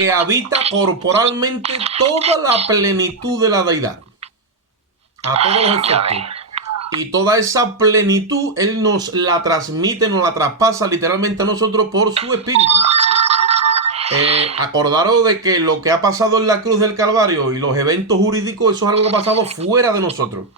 que habita corporalmente toda la plenitud de la deidad, a todos los efectos. Y toda esa plenitud Él nos la transmite, nos la traspasa literalmente a nosotros por su Espíritu. Acordaros de que lo que ha pasado en la cruz del Calvario y los eventos jurídicos, eso es algo que ha pasado fuera de nosotros.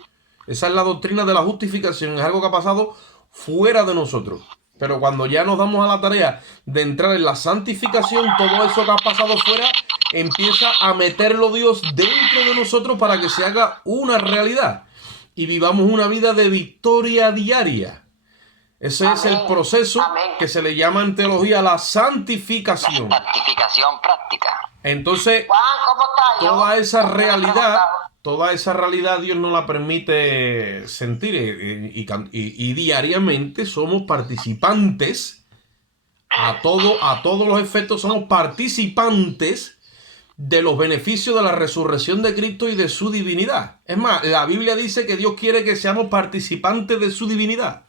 Esa es la doctrina de la justificación, es algo que ha pasado fuera de nosotros. Pero cuando ya nos damos a la tarea de entrar en la santificación, todo eso que ha pasado fuera empieza a meterlo Dios dentro de nosotros para que se haga una realidad y vivamos una vida de victoria diaria. Ese es el proceso que se le llama en teología la santificación. La santificación práctica. Entonces, toda esa realidad Dios nos la permite sentir y diariamente somos participantes, a todos los efectos somos participantes de los beneficios de la resurrección de Cristo y de su divinidad. Es más, la Biblia dice que Dios quiere que seamos participantes de su divinidad,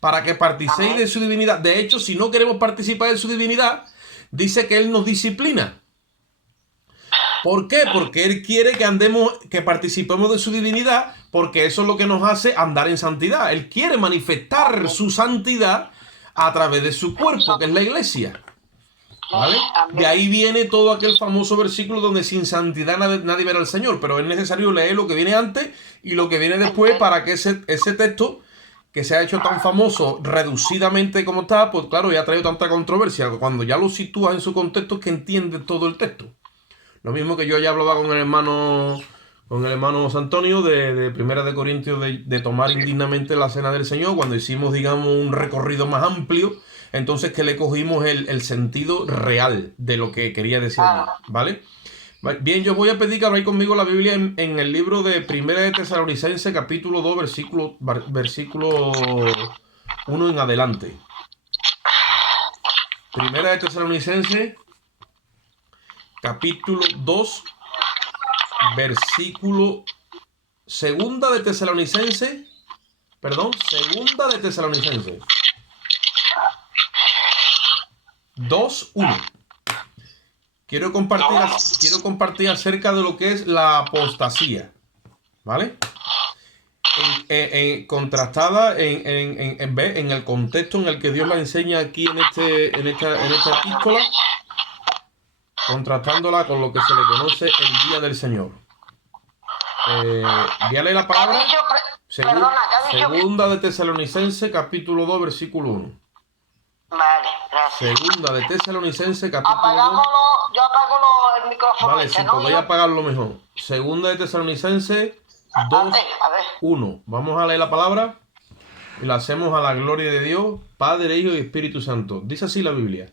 para que participéis de su divinidad. De hecho, si no queremos participar de su divinidad, dice que Él nos disciplina. ¿Por qué? Porque Él quiere que participemos de su divinidad, porque eso es lo que nos hace andar en santidad. Él quiere manifestar su santidad a través de su cuerpo, que es la iglesia. ¿Vale? De ahí viene todo aquel famoso versículo donde sin santidad nadie verá al Señor, pero es necesario leer lo que viene antes y lo que viene después para que ese texto que se ha hecho tan famoso reducidamente como está, pues claro, ya ha traído tanta controversia. Cuando ya lo sitúas en su contexto es que entiendes todo el texto. Lo mismo que yo ya hablaba con el hermano Santonio de Primera de Corintios de tomar indignamente la cena del Señor, cuando hicimos, digamos, un recorrido más amplio, entonces que le cogimos el sentido real de lo que quería decir, ¿vale? Bien, yo voy a pedir que abráis conmigo la Biblia en el libro de Primera de Tesalonicenses, capítulo 2, versículo 1 en adelante. Primera de Tesalonicenses, capítulo 2, versículo... Segunda de Tesalonicenses, 2, 1. Quiero compartir acerca de lo que es la apostasía, ¿vale? Contrastada en el contexto en el que Dios la enseña aquí en esta epístola, contrastándola con lo que se le conoce el día del Señor. Voy a leer la palabra. Segunda de Tesalonicenses, capítulo 2, versículo 1. Vale, gracias. Segunda de Tesalonicenses, capítulo 2. Yo apago el micrófono. Vale, si podéis apagarlo mejor. Segunda de Tesalonicenses 2, 1. Vamos a leer la palabra y la hacemos a la gloria de Dios, Padre, Hijo y Espíritu Santo. Dice así la Biblia.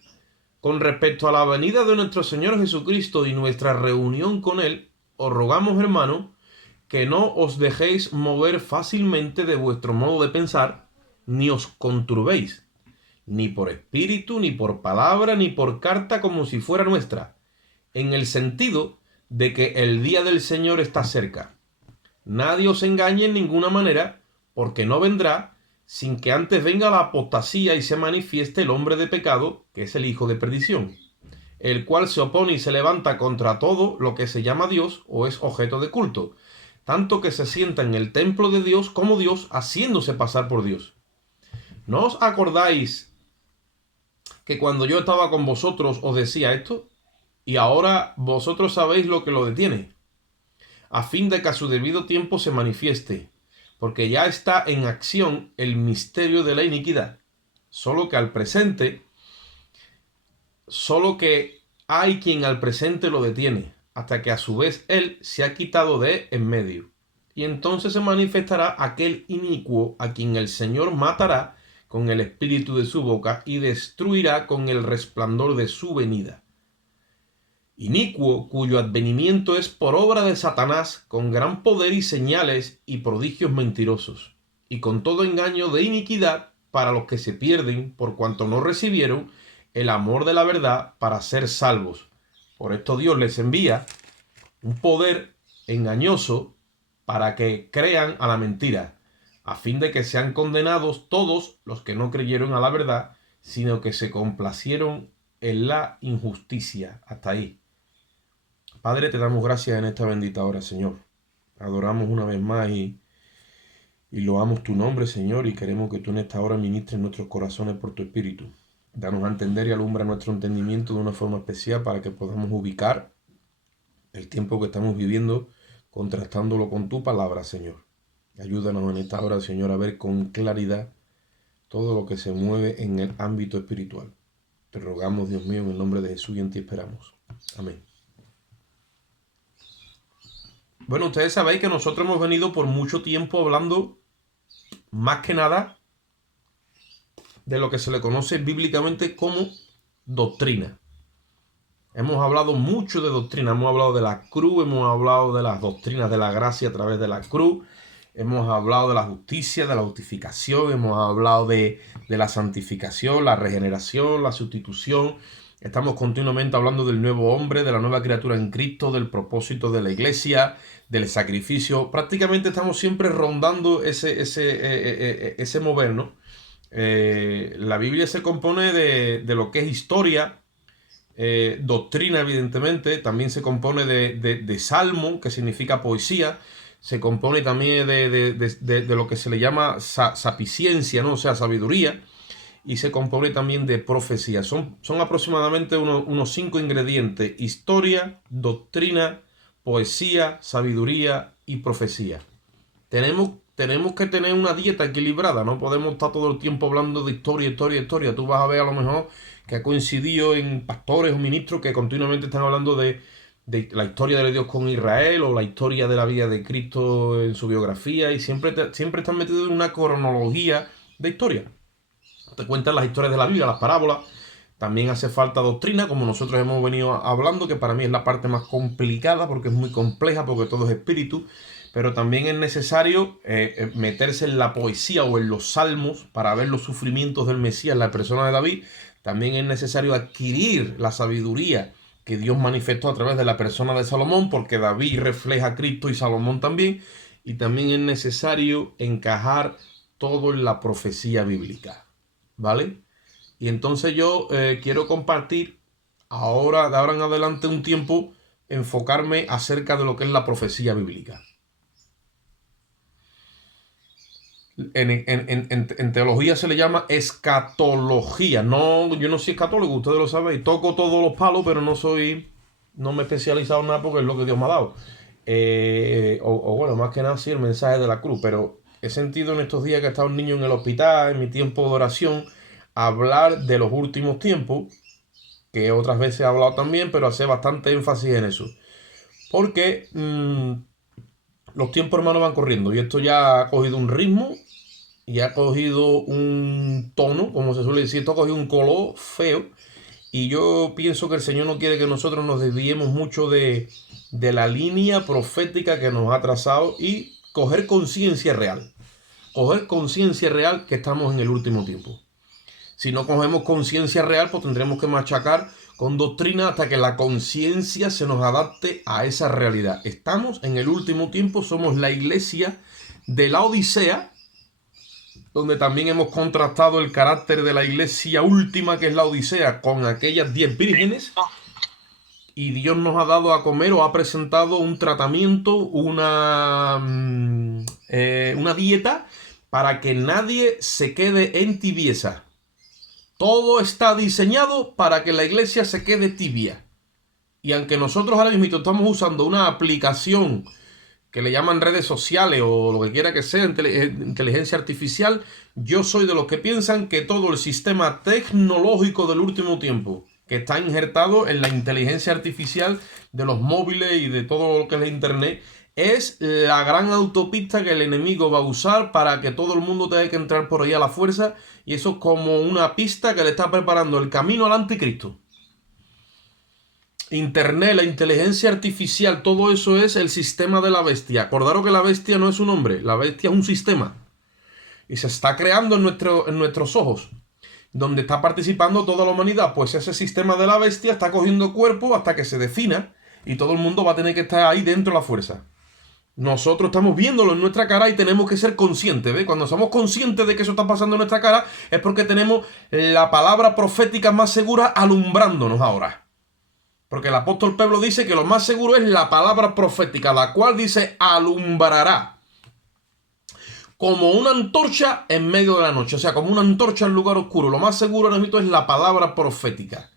Con respecto a la venida de nuestro Señor Jesucristo y nuestra reunión con Él, os rogamos, hermanos, que no os dejéis mover fácilmente de vuestro modo de pensar, ni os conturbéis, ni por espíritu, ni por palabra, ni por carta como si fuera nuestra, en el sentido de que el día del Señor está cerca. Nadie os engañe en ninguna manera, porque no vendrá sin que antes venga la apostasía y se manifieste el hombre de pecado, que es el hijo de perdición, el cual se opone y se levanta contra todo lo que se llama Dios o es objeto de culto, tanto que se sienta en el templo de Dios como Dios, haciéndose pasar por Dios. ¿No os acordáis que cuando yo estaba con vosotros os decía esto? Y ahora vosotros sabéis lo que lo detiene, a fin de que a su debido tiempo se manifieste, porque ya está en acción el misterio de la iniquidad, solo que hay quien al presente lo detiene, hasta que a su vez él se ha quitado de en medio. Y entonces se manifestará aquel inicuo a quien el Señor matará con el espíritu de su boca y destruirá con el resplandor de su venida. Inicuo, cuyo advenimiento es por obra de Satanás, con gran poder y señales y prodigios mentirosos, y con todo engaño de iniquidad para los que se pierden, por cuanto no recibieron el amor de la verdad para ser salvos. Por esto Dios les envía un poder engañoso para que crean a la mentira, a fin de que sean condenados todos los que no creyeron a la verdad, sino que se complacieron en la injusticia. Hasta ahí. Padre, te damos gracias en esta bendita hora, Señor. Adoramos una vez más y loamos tu nombre, Señor, y queremos que tú en esta hora ministres nuestros corazones por tu Espíritu. Danos a entender y alumbra nuestro entendimiento de una forma especial para que podamos ubicar el tiempo que estamos viviendo, contrastándolo con tu palabra, Señor. Ayúdanos en esta hora, Señor, a ver con claridad todo lo que se mueve en el ámbito espiritual. Te rogamos, Dios mío, en el nombre de Jesús, y en ti esperamos. Amén. Bueno, ustedes sabéis que nosotros hemos venido por mucho tiempo hablando más que nada de lo que se le conoce bíblicamente como doctrina. Hemos hablado mucho de doctrina, hemos hablado de la cruz, hemos hablado de las doctrinas de la gracia a través de la cruz, hemos hablado de la justicia, de la justificación, hemos hablado de la santificación, la regeneración, la sustitución. Estamos continuamente hablando del nuevo hombre, de la nueva criatura en Cristo, del propósito de la iglesia, del sacrificio. Prácticamente estamos siempre rondando ese mover, ¿no? La Biblia se compone de lo que es historia, doctrina, evidentemente. También se compone de salmo, que significa poesía. Se compone también de lo que se le llama sapiciencia, ¿no? O sea, sabiduría. Y se compone también de profecía. Son aproximadamente unos 5 ingredientes: historia, doctrina, poesía, sabiduría y profecía. Tenemos que tener una dieta equilibrada. No podemos estar todo el tiempo hablando de historia. Tú vas a ver a lo mejor que ha coincidido en pastores o ministros que continuamente están hablando de la historia de Dios con Israel, o la historia de la vida de Cristo en su biografía, y siempre están metidos en una cronología de historia. Te cuentan las historias de la Biblia, las parábolas. También hace falta doctrina, como nosotros hemos venido hablando, que para mí es la parte más complicada porque es muy compleja, porque todo es espíritu. Pero también es necesario meterse en la poesía o en los salmos para ver los sufrimientos del Mesías en la persona de David. También es necesario adquirir la sabiduría que Dios manifestó a través de la persona de Salomón, porque David refleja a Cristo y Salomón también. Y también es necesario encajar todo en la profecía bíblica. ¿Vale? Y entonces yo quiero compartir de ahora en adelante un tiempo, enfocarme acerca de lo que es la profecía bíblica. En teología se le llama escatología. No, yo no soy escatólogo, ustedes lo saben. Toco todos los palos, pero no me he especializado en nada porque es lo que Dios me ha dado. Bueno, más que nada sí el mensaje de la cruz. Pero he sentido en estos días que ha estado un niño en el hospital, en mi tiempo de oración, hablar de los últimos tiempos, que otras veces he hablado también, pero hace bastante énfasis en eso. Porque los tiempos, hermanos, van corriendo y esto ya ha cogido un ritmo y ha cogido un tono, como se suele decir. Esto ha cogido un color feo, y yo pienso que el Señor no quiere que nosotros nos desviemos mucho de la línea profética que nos ha trazado, y coger conciencia real que estamos en el último tiempo. Si no cogemos conciencia real, pues tendremos que machacar con doctrina hasta que la conciencia se nos adapte a esa realidad. Estamos en el último tiempo, somos la iglesia de la Odisea, donde también hemos contrastado el carácter de la iglesia última, que es la Odisea, con aquellas 10 vírgenes. Y Dios nos ha dado a comer, o ha presentado un tratamiento, una dieta, para que nadie se quede en tibieza. Todo está diseñado para que la iglesia se quede tibia. Y aunque nosotros ahora mismo estamos usando una aplicación que le llaman redes sociales o lo que quiera que sea, inteligencia artificial, yo soy de los que piensan que todo el sistema tecnológico del último tiempo, que está injertado en la inteligencia artificial de los móviles y de todo lo que es la internet, es la gran autopista que el enemigo va a usar para que todo el mundo tenga que entrar por ahí a la fuerza, y eso es como una pista que le está preparando el camino al anticristo. Internet, la inteligencia artificial, todo eso es el sistema de la bestia. Acordaros que la bestia no es un hombre, la bestia es un sistema. Y se está creando en nuestros ojos, donde está participando toda la humanidad. Pues ese sistema de la bestia está cogiendo cuerpo hasta que se defina, y todo el mundo va a tener que estar ahí dentro de la fuerza. Nosotros estamos viéndolo en nuestra cara y tenemos que ser conscientes, ¿ves? Cuando somos conscientes de que eso está pasando en nuestra cara es porque tenemos la palabra profética más segura alumbrándonos ahora. Porque el apóstol Pablo dice que lo más seguro es la palabra profética, la cual dice alumbrará como una antorcha en medio de la noche, o sea, como una antorcha en lugar oscuro. Lo más seguro ahora mismo es la palabra profética.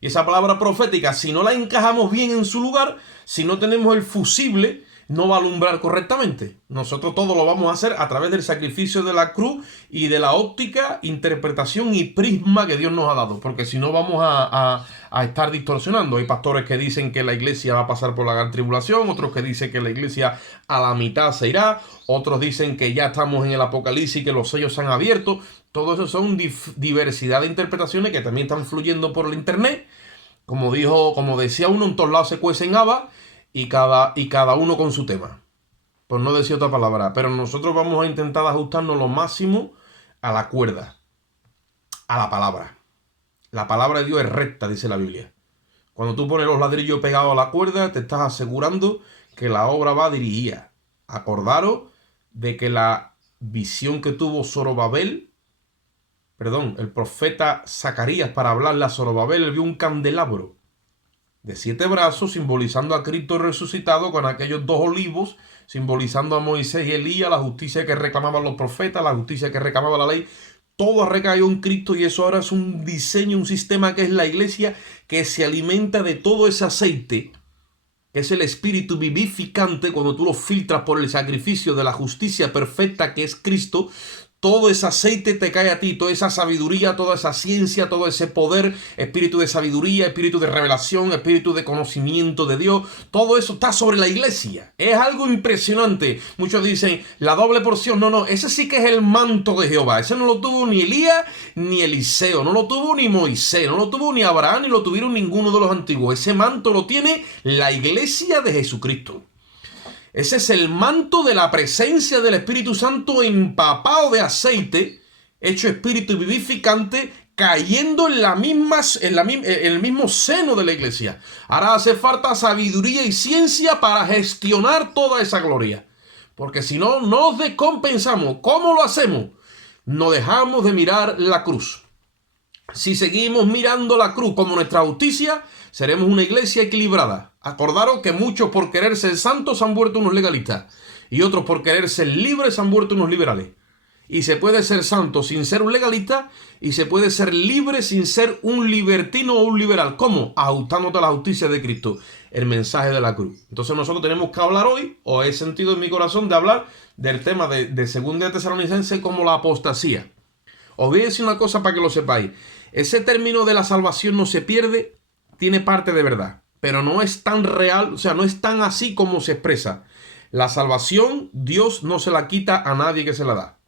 Y esa palabra profética, si no la encajamos bien en su lugar, si no tenemos el fusible, no va a alumbrar correctamente. Nosotros todo lo vamos a hacer a través del sacrificio de la cruz y de la óptica, interpretación y prisma que Dios nos ha dado, porque si no vamos a estar distorsionando. Hay pastores que dicen que la iglesia va a pasar por la gran tribulación, otros que dicen que la iglesia a la mitad se irá, otros dicen que ya estamos en el apocalipsis y que los sellos se han abierto. Todo eso son diversidad de interpretaciones que también están fluyendo por el internet. Como decía uno, en todos lados se cuecen habas y cada uno con su tema. Por no decir otra palabra. Pero nosotros vamos a intentar ajustarnos lo máximo a la cuerda, a la palabra. La palabra de Dios es recta, dice la Biblia. Cuando tú pones los ladrillos pegados a la cuerda, te estás asegurando que la obra va dirigida. Acordaros de que la visión que tuvo el profeta Zacarías, para hablarle a Zorobabel, él vio un candelabro de 7 brazos, simbolizando a Cristo resucitado, con aquellos 2 olivos, simbolizando a Moisés y Elías, la justicia que reclamaban los profetas, la justicia que reclamaba la ley. Todo recayó en Cristo y eso ahora es un diseño, un sistema que es la iglesia, que se alimenta de todo ese aceite, que es el espíritu vivificante. Cuando tú lo filtras por el sacrificio de la justicia perfecta que es Cristo, todo ese aceite te cae a ti, toda esa sabiduría, toda esa ciencia, todo ese poder, espíritu de sabiduría, espíritu de revelación, espíritu de conocimiento de Dios, todo eso está sobre la iglesia. Es algo impresionante. Muchos dicen, la doble porción. No, ese sí que es el manto de Jehová. Ese no lo tuvo ni Elías ni Eliseo, no lo tuvo ni Moisés, no lo tuvo ni Abraham, ni lo tuvieron ninguno de los antiguos. Ese manto lo tiene la iglesia de Jesucristo. Ese es el manto de la presencia del Espíritu Santo empapado de aceite, hecho espíritu vivificante, cayendo en el mismo seno de la iglesia. Ahora hace falta sabiduría y ciencia para gestionar toda esa gloria. Porque si no, nos descompensamos. ¿Cómo lo hacemos? No dejamos de mirar la cruz. Si seguimos mirando la cruz como nuestra justicia, seremos una iglesia equilibrada. Acordaros que muchos por querer ser santos se han vuelto unos legalistas y otros por querer ser libres se han vuelto unos liberales. Y se puede ser santo sin ser un legalista y se puede ser libre sin ser un libertino o un liberal. ¿Cómo? Ajustándote a la justicia de Cristo, el mensaje de la cruz. Entonces nosotros tenemos que hablar hoy, o he sentido en mi corazón de hablar del tema de 2 de Tesalonicenses como la apostasía. Os voy a decir una cosa para que lo sepáis. Ese término de la salvación no se pierde, tiene parte de verdad, pero no es tan real, o sea, no es tan así como se expresa. La salvación, Dios no se la quita a nadie que se la da.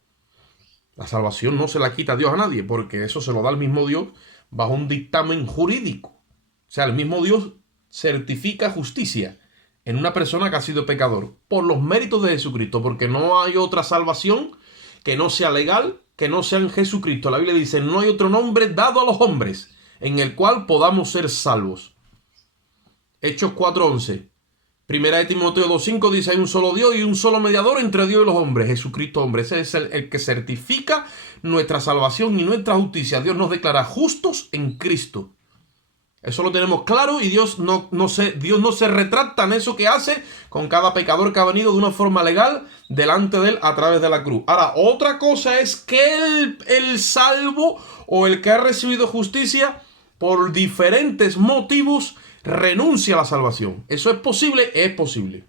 La salvación no se la quita Dios a nadie, porque eso se lo da el mismo Dios bajo un dictamen jurídico. O sea, el mismo Dios certifica justicia en una persona que ha sido pecador por los méritos de Jesucristo, porque no hay otra salvación que no sea legal, que no sea en Jesucristo. La Biblia dice, no hay otro nombre dado a los hombres en el cual podamos ser salvos. Hechos 4:11. Primera de Timoteo 2:5 dice, hay un solo Dios y un solo mediador entre Dios y los hombres, Jesucristo hombre. Ese es el que certifica nuestra salvación y nuestra justicia. Dios nos declara justos en Cristo. Eso lo tenemos claro y Dios no se retracta en eso que hace con cada pecador que ha venido de una forma legal delante de él a través de la cruz. Ahora, otra cosa es que el salvo o el que ha recibido justicia por diferentes motivos renuncia a la salvación. ¿Eso es posible? Es posible.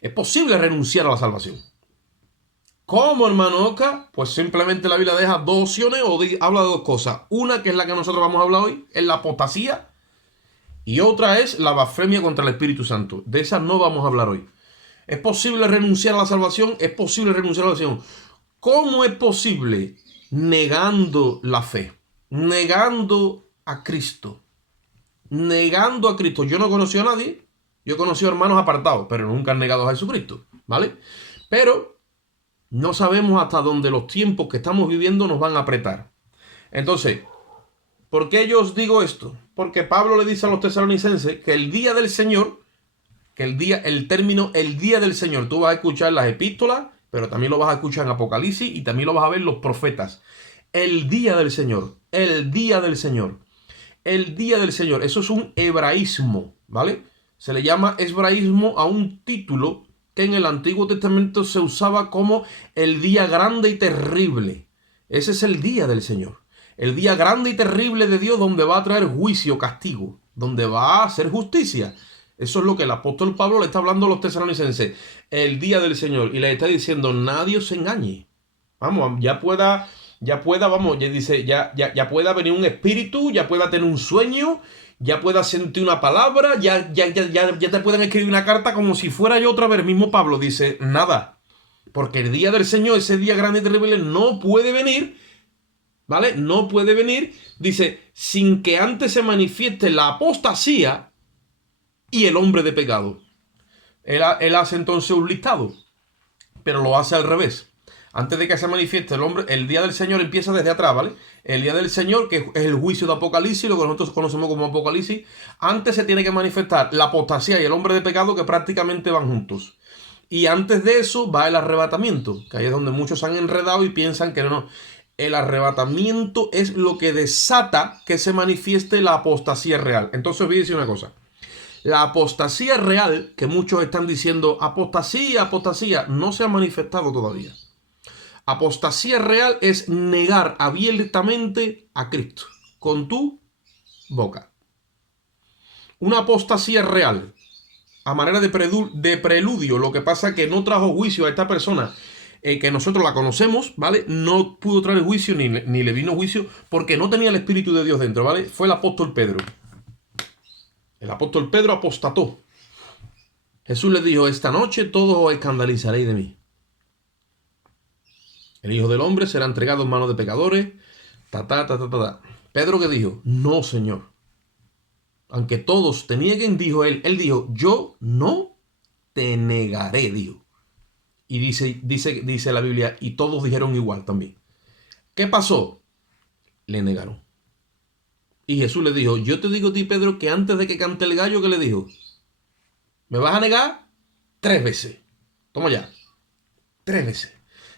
Es posible renunciar a la salvación. ¿Cómo, hermano Oca? Pues simplemente la Biblia deja 2 opciones o habla de 2 cosas. Una, que es la que nosotros vamos a hablar hoy, es la apostasía. Y otra es la blasfemia contra el Espíritu Santo. De esas no vamos a hablar hoy. ¿Es posible renunciar a la salvación? Es posible renunciar a la salvación. ¿Cómo es posible? Negando la fe. Negando a Cristo. Negando a Cristo. Yo no he conocido a nadie. Yo he conocido hermanos apartados, pero nunca han negado a Jesucristo. ¿Vale? Pero no sabemos hasta dónde los tiempos que estamos viviendo nos van a apretar. Entonces, ¿por qué yo os digo esto? Porque Pablo le dice a los tesalonicenses que el día del Señor que el término el día del Señor, tú vas a escuchar las epístolas, pero también lo vas a escuchar en Apocalipsis y también lo vas a ver en los profetas. El día del Señor, el día del Señor, el día del Señor. Eso es un hebraísmo, ¿vale? Se le llama hebraísmo a un título que en el Antiguo Testamento se usaba como el día grande y terrible. Ese es el día del Señor. El día grande y terrible de Dios, donde va a traer juicio, castigo, donde va a hacer justicia. Eso es lo que el apóstol Pablo le está hablando a los tesalonicenses. El día del Señor. Y le está diciendo, nadie os engañe. Vamos, ya pueda, vamos, ya dice, ya pueda venir un espíritu, ya pueda tener un sueño, ya pueda sentir una palabra, ya te pueden escribir una carta como si fuera yo otra vez. El mismo Pablo dice, nada. Porque el día del Señor, ese día grande y terrible, no puede venir, ¿vale? No puede venir, dice, sin que antes se manifieste la apostasía y el hombre de pecado. Él hace entonces un listado, pero lo hace al revés. Antes de que se manifieste el hombre, el día del Señor empieza desde atrás, ¿vale? El día del Señor, que es el juicio de Apocalipsis, lo que nosotros conocemos como Apocalipsis, antes se tiene que manifestar la apostasía y el hombre de pecado, que prácticamente van juntos. Y antes de eso va el arrebatamiento, que ahí es donde muchos se han enredado y piensan que no. El arrebatamiento es lo que desata que se manifieste la apostasía real. Entonces voy a decir una cosa. La apostasía real, que muchos están diciendo apostasía, no se ha manifestado todavía. Apostasía real es negar abiertamente a Cristo con tu boca. Una apostasía real, a manera de preludio, lo que pasa es que no trajo juicio a esta persona, que nosotros la conocemos, ¿vale? No pudo traer juicio ni le vino juicio porque no tenía el Espíritu de Dios dentro, ¿vale? Fue el apóstol Pedro. El apóstol Pedro apostató. Jesús le dijo, esta noche todos os escandalizaréis de mí. El Hijo del Hombre será entregado en manos de pecadores. Pedro, ¿qué dijo? No, Señor. Aunque todos te nieguen, dijo él. Él dijo, yo no te negaré, dijo. Y dice la Biblia, y todos dijeron igual también. ¿Qué pasó? Le negaron. Y Jesús le dijo, yo te digo a ti, Pedro, que antes de que cante el gallo, ¿qué le dijo? ¿Me vas a negar? 3 veces. Toma ya. 3 veces.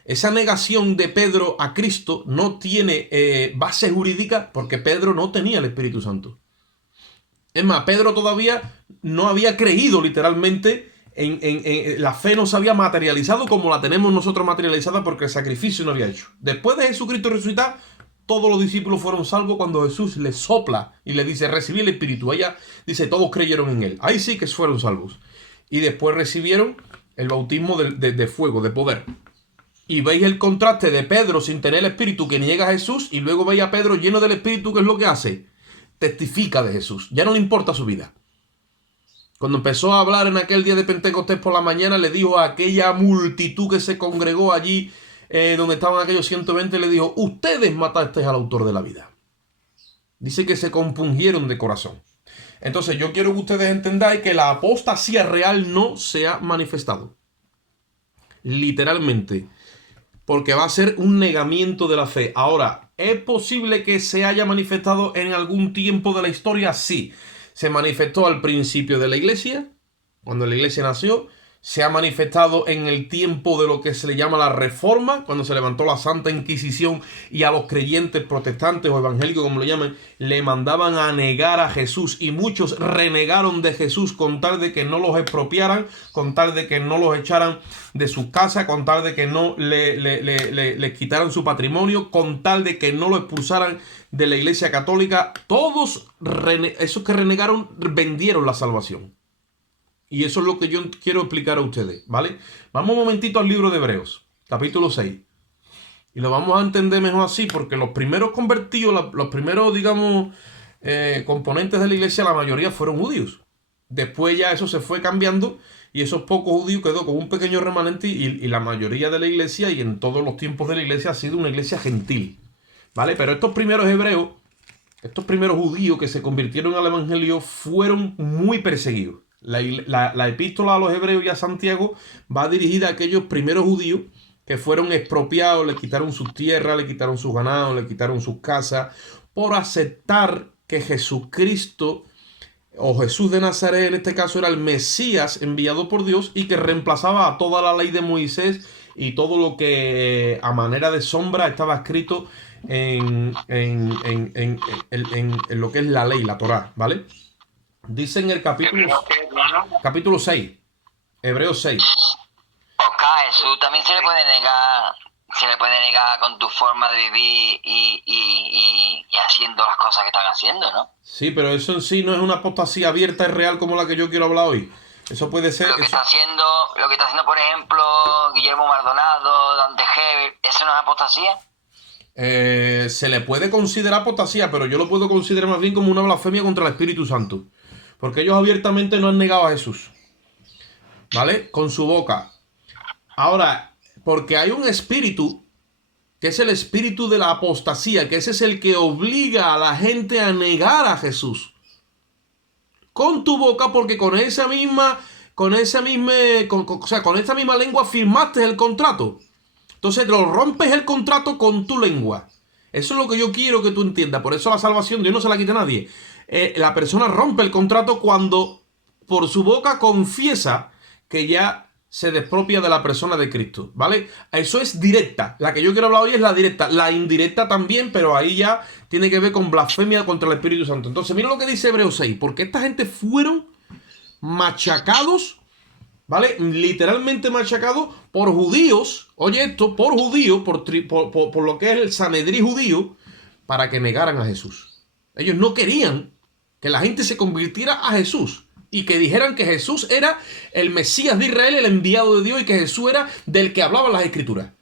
Esa negación de Pedro a Cristo no tiene base jurídica porque Pedro no tenía el Espíritu Santo. Es más, Pedro todavía no había creído literalmente en la fe, no se había materializado como la tenemos nosotros materializada porque el sacrificio no había hecho. Después de Jesucristo resucitar, todos los discípulos fueron salvos cuando Jesús les sopla y le dice, recibí el Espíritu. Ella dice, todos creyeron en él. Ahí sí que fueron salvos. Y después recibieron el bautismo de fuego, de poder. Y veis el contraste de Pedro sin tener el Espíritu que niega a Jesús, y luego veis a Pedro lleno del Espíritu, ¿qué es lo que hace? Testifica de Jesús. Ya no le importa su vida. Cuando empezó a hablar en aquel día de Pentecostés por la mañana, le dijo a aquella multitud que se congregó allí, donde estaban aquellos 120, le dijo, ustedes matasteis al autor de la vida. Dice que se compungieron de corazón. Entonces yo quiero que ustedes entendáis que la apostasía real no se ha manifestado. Literalmente. Porque va a ser un negamiento de la fe. Ahora, ¿es posible que se haya manifestado en algún tiempo de la historia? Sí. Se manifestó al principio de la iglesia, cuando la iglesia nació. Se ha manifestado en el tiempo de lo que se le llama la Reforma, cuando se levantó la Santa Inquisición y a los creyentes protestantes o evangélicos, como lo llaman, le mandaban a negar a Jesús. Y muchos renegaron de Jesús con tal de que no los expropiaran, con tal de que no los echaran de su casa, con tal de que no le quitaran su patrimonio, con tal de que no lo expulsaran de la Iglesia Católica. Todos esos que renegaron vendieron la salvación. Y eso es lo que yo quiero explicar a ustedes, ¿vale? Vamos un momentito al libro de Hebreos, capítulo 6. Y lo vamos a entender mejor así, porque los primeros convertidos, los primeros, digamos, componentes de la iglesia, la mayoría fueron judíos. Después ya eso se fue cambiando y esos pocos judíos quedó como un pequeño remanente y la mayoría de la iglesia y en todos los tiempos de la iglesia ha sido una iglesia gentil, ¿vale? Pero estos primeros hebreos, estos primeros judíos que se convirtieron al evangelio fueron muy perseguidos. La epístola a los hebreos y a Santiago va dirigida a aquellos primeros judíos que fueron expropiados, le quitaron sus tierras, le quitaron sus ganados, le quitaron sus casas, por aceptar que Jesucristo o Jesús de Nazaret en este caso era el Mesías enviado por Dios y que reemplazaba a toda la ley de Moisés y todo lo que a manera de sombra estaba escrito en lo que es la ley, la Torá, ¿vale? Dice en el capítulo 6, Hebreos 6. Oscar, Jesús también se le puede negar con tu forma de vivir y haciendo las cosas que están haciendo, ¿no? Sí, pero eso en sí no es una apostasía abierta y real como la que yo quiero hablar hoy. Eso puede ser... Lo que está haciendo, por ejemplo, Guillermo Maldonado, Dante Gebel, ¿eso no es apostasía? Se le puede considerar apostasía, pero yo lo puedo considerar más bien como una blasfemia contra el Espíritu Santo. Porque ellos abiertamente no han negado a Jesús, ¿vale? Con su boca. Ahora, porque hay un espíritu, que es el espíritu de la apostasía, que ese es el que obliga a la gente a negar a Jesús. Con tu boca, porque con esta misma lengua firmaste el contrato. Entonces lo rompes el contrato con tu lengua. Eso es lo que yo quiero que tú entiendas. Por eso la salvación Dios no se la quita a nadie. La persona rompe el contrato cuando por su boca confiesa que ya se despropia de la persona de Cristo, ¿vale? Eso es directa. La que yo quiero hablar hoy es la directa. La indirecta también, pero ahí ya tiene que ver con blasfemia contra el Espíritu Santo. Entonces mira lo que dice Hebreos 6. Porque esta gente fueron machacados, ¿vale? Literalmente machacados por judíos. Oye esto, por judíos, por lo que es el Sanedrí judío, para que negaran a Jesús. Ellos no querían que la gente se convirtiera a Jesús y que dijeran que Jesús era el Mesías de Israel, el enviado de Dios, y que Jesús era del que hablaban las Escrituras.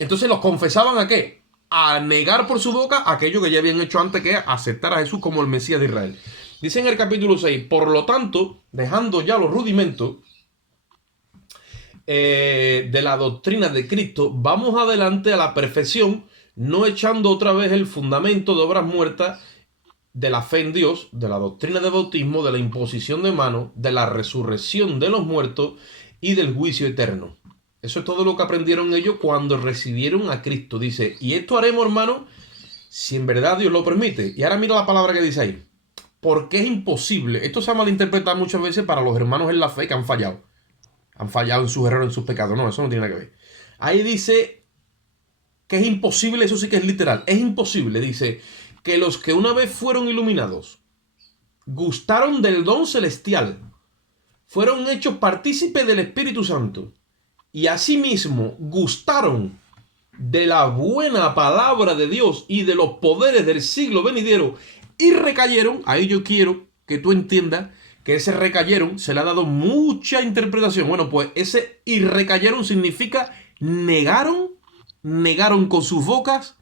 Entonces los confesaban ¿a qué? A negar por su boca aquello que ya habían hecho antes, que es aceptar a Jesús como el Mesías de Israel. Dice en el capítulo 6, por lo tanto, dejando ya los rudimentos de la doctrina de Cristo, vamos adelante a la perfección, no echando otra vez el fundamento de obras muertas de la fe en Dios, de la doctrina de bautismo, de la imposición de manos, de la resurrección de los muertos y del juicio eterno. Eso es todo lo que aprendieron ellos cuando recibieron a Cristo. Dice, y esto haremos, hermano, si en verdad Dios lo permite. Y ahora mira la palabra que dice ahí. Porque es imposible. Esto se ha malinterpretado muchas veces para los hermanos en la fe que han fallado. Han fallado en sus errores, en sus pecados. No, eso no tiene nada que ver. Ahí dice que es imposible, eso sí que es literal. Es imposible, dice, que los que una vez fueron iluminados, gustaron del don celestial, fueron hechos partícipes del Espíritu Santo, y asimismo gustaron de la buena palabra de Dios y de los poderes del siglo venidero, y recayeron, ahí yo quiero que tú entiendas que ese recayeron se le ha dado mucha interpretación. Bueno, pues ese y recayeron significa negaron con sus bocas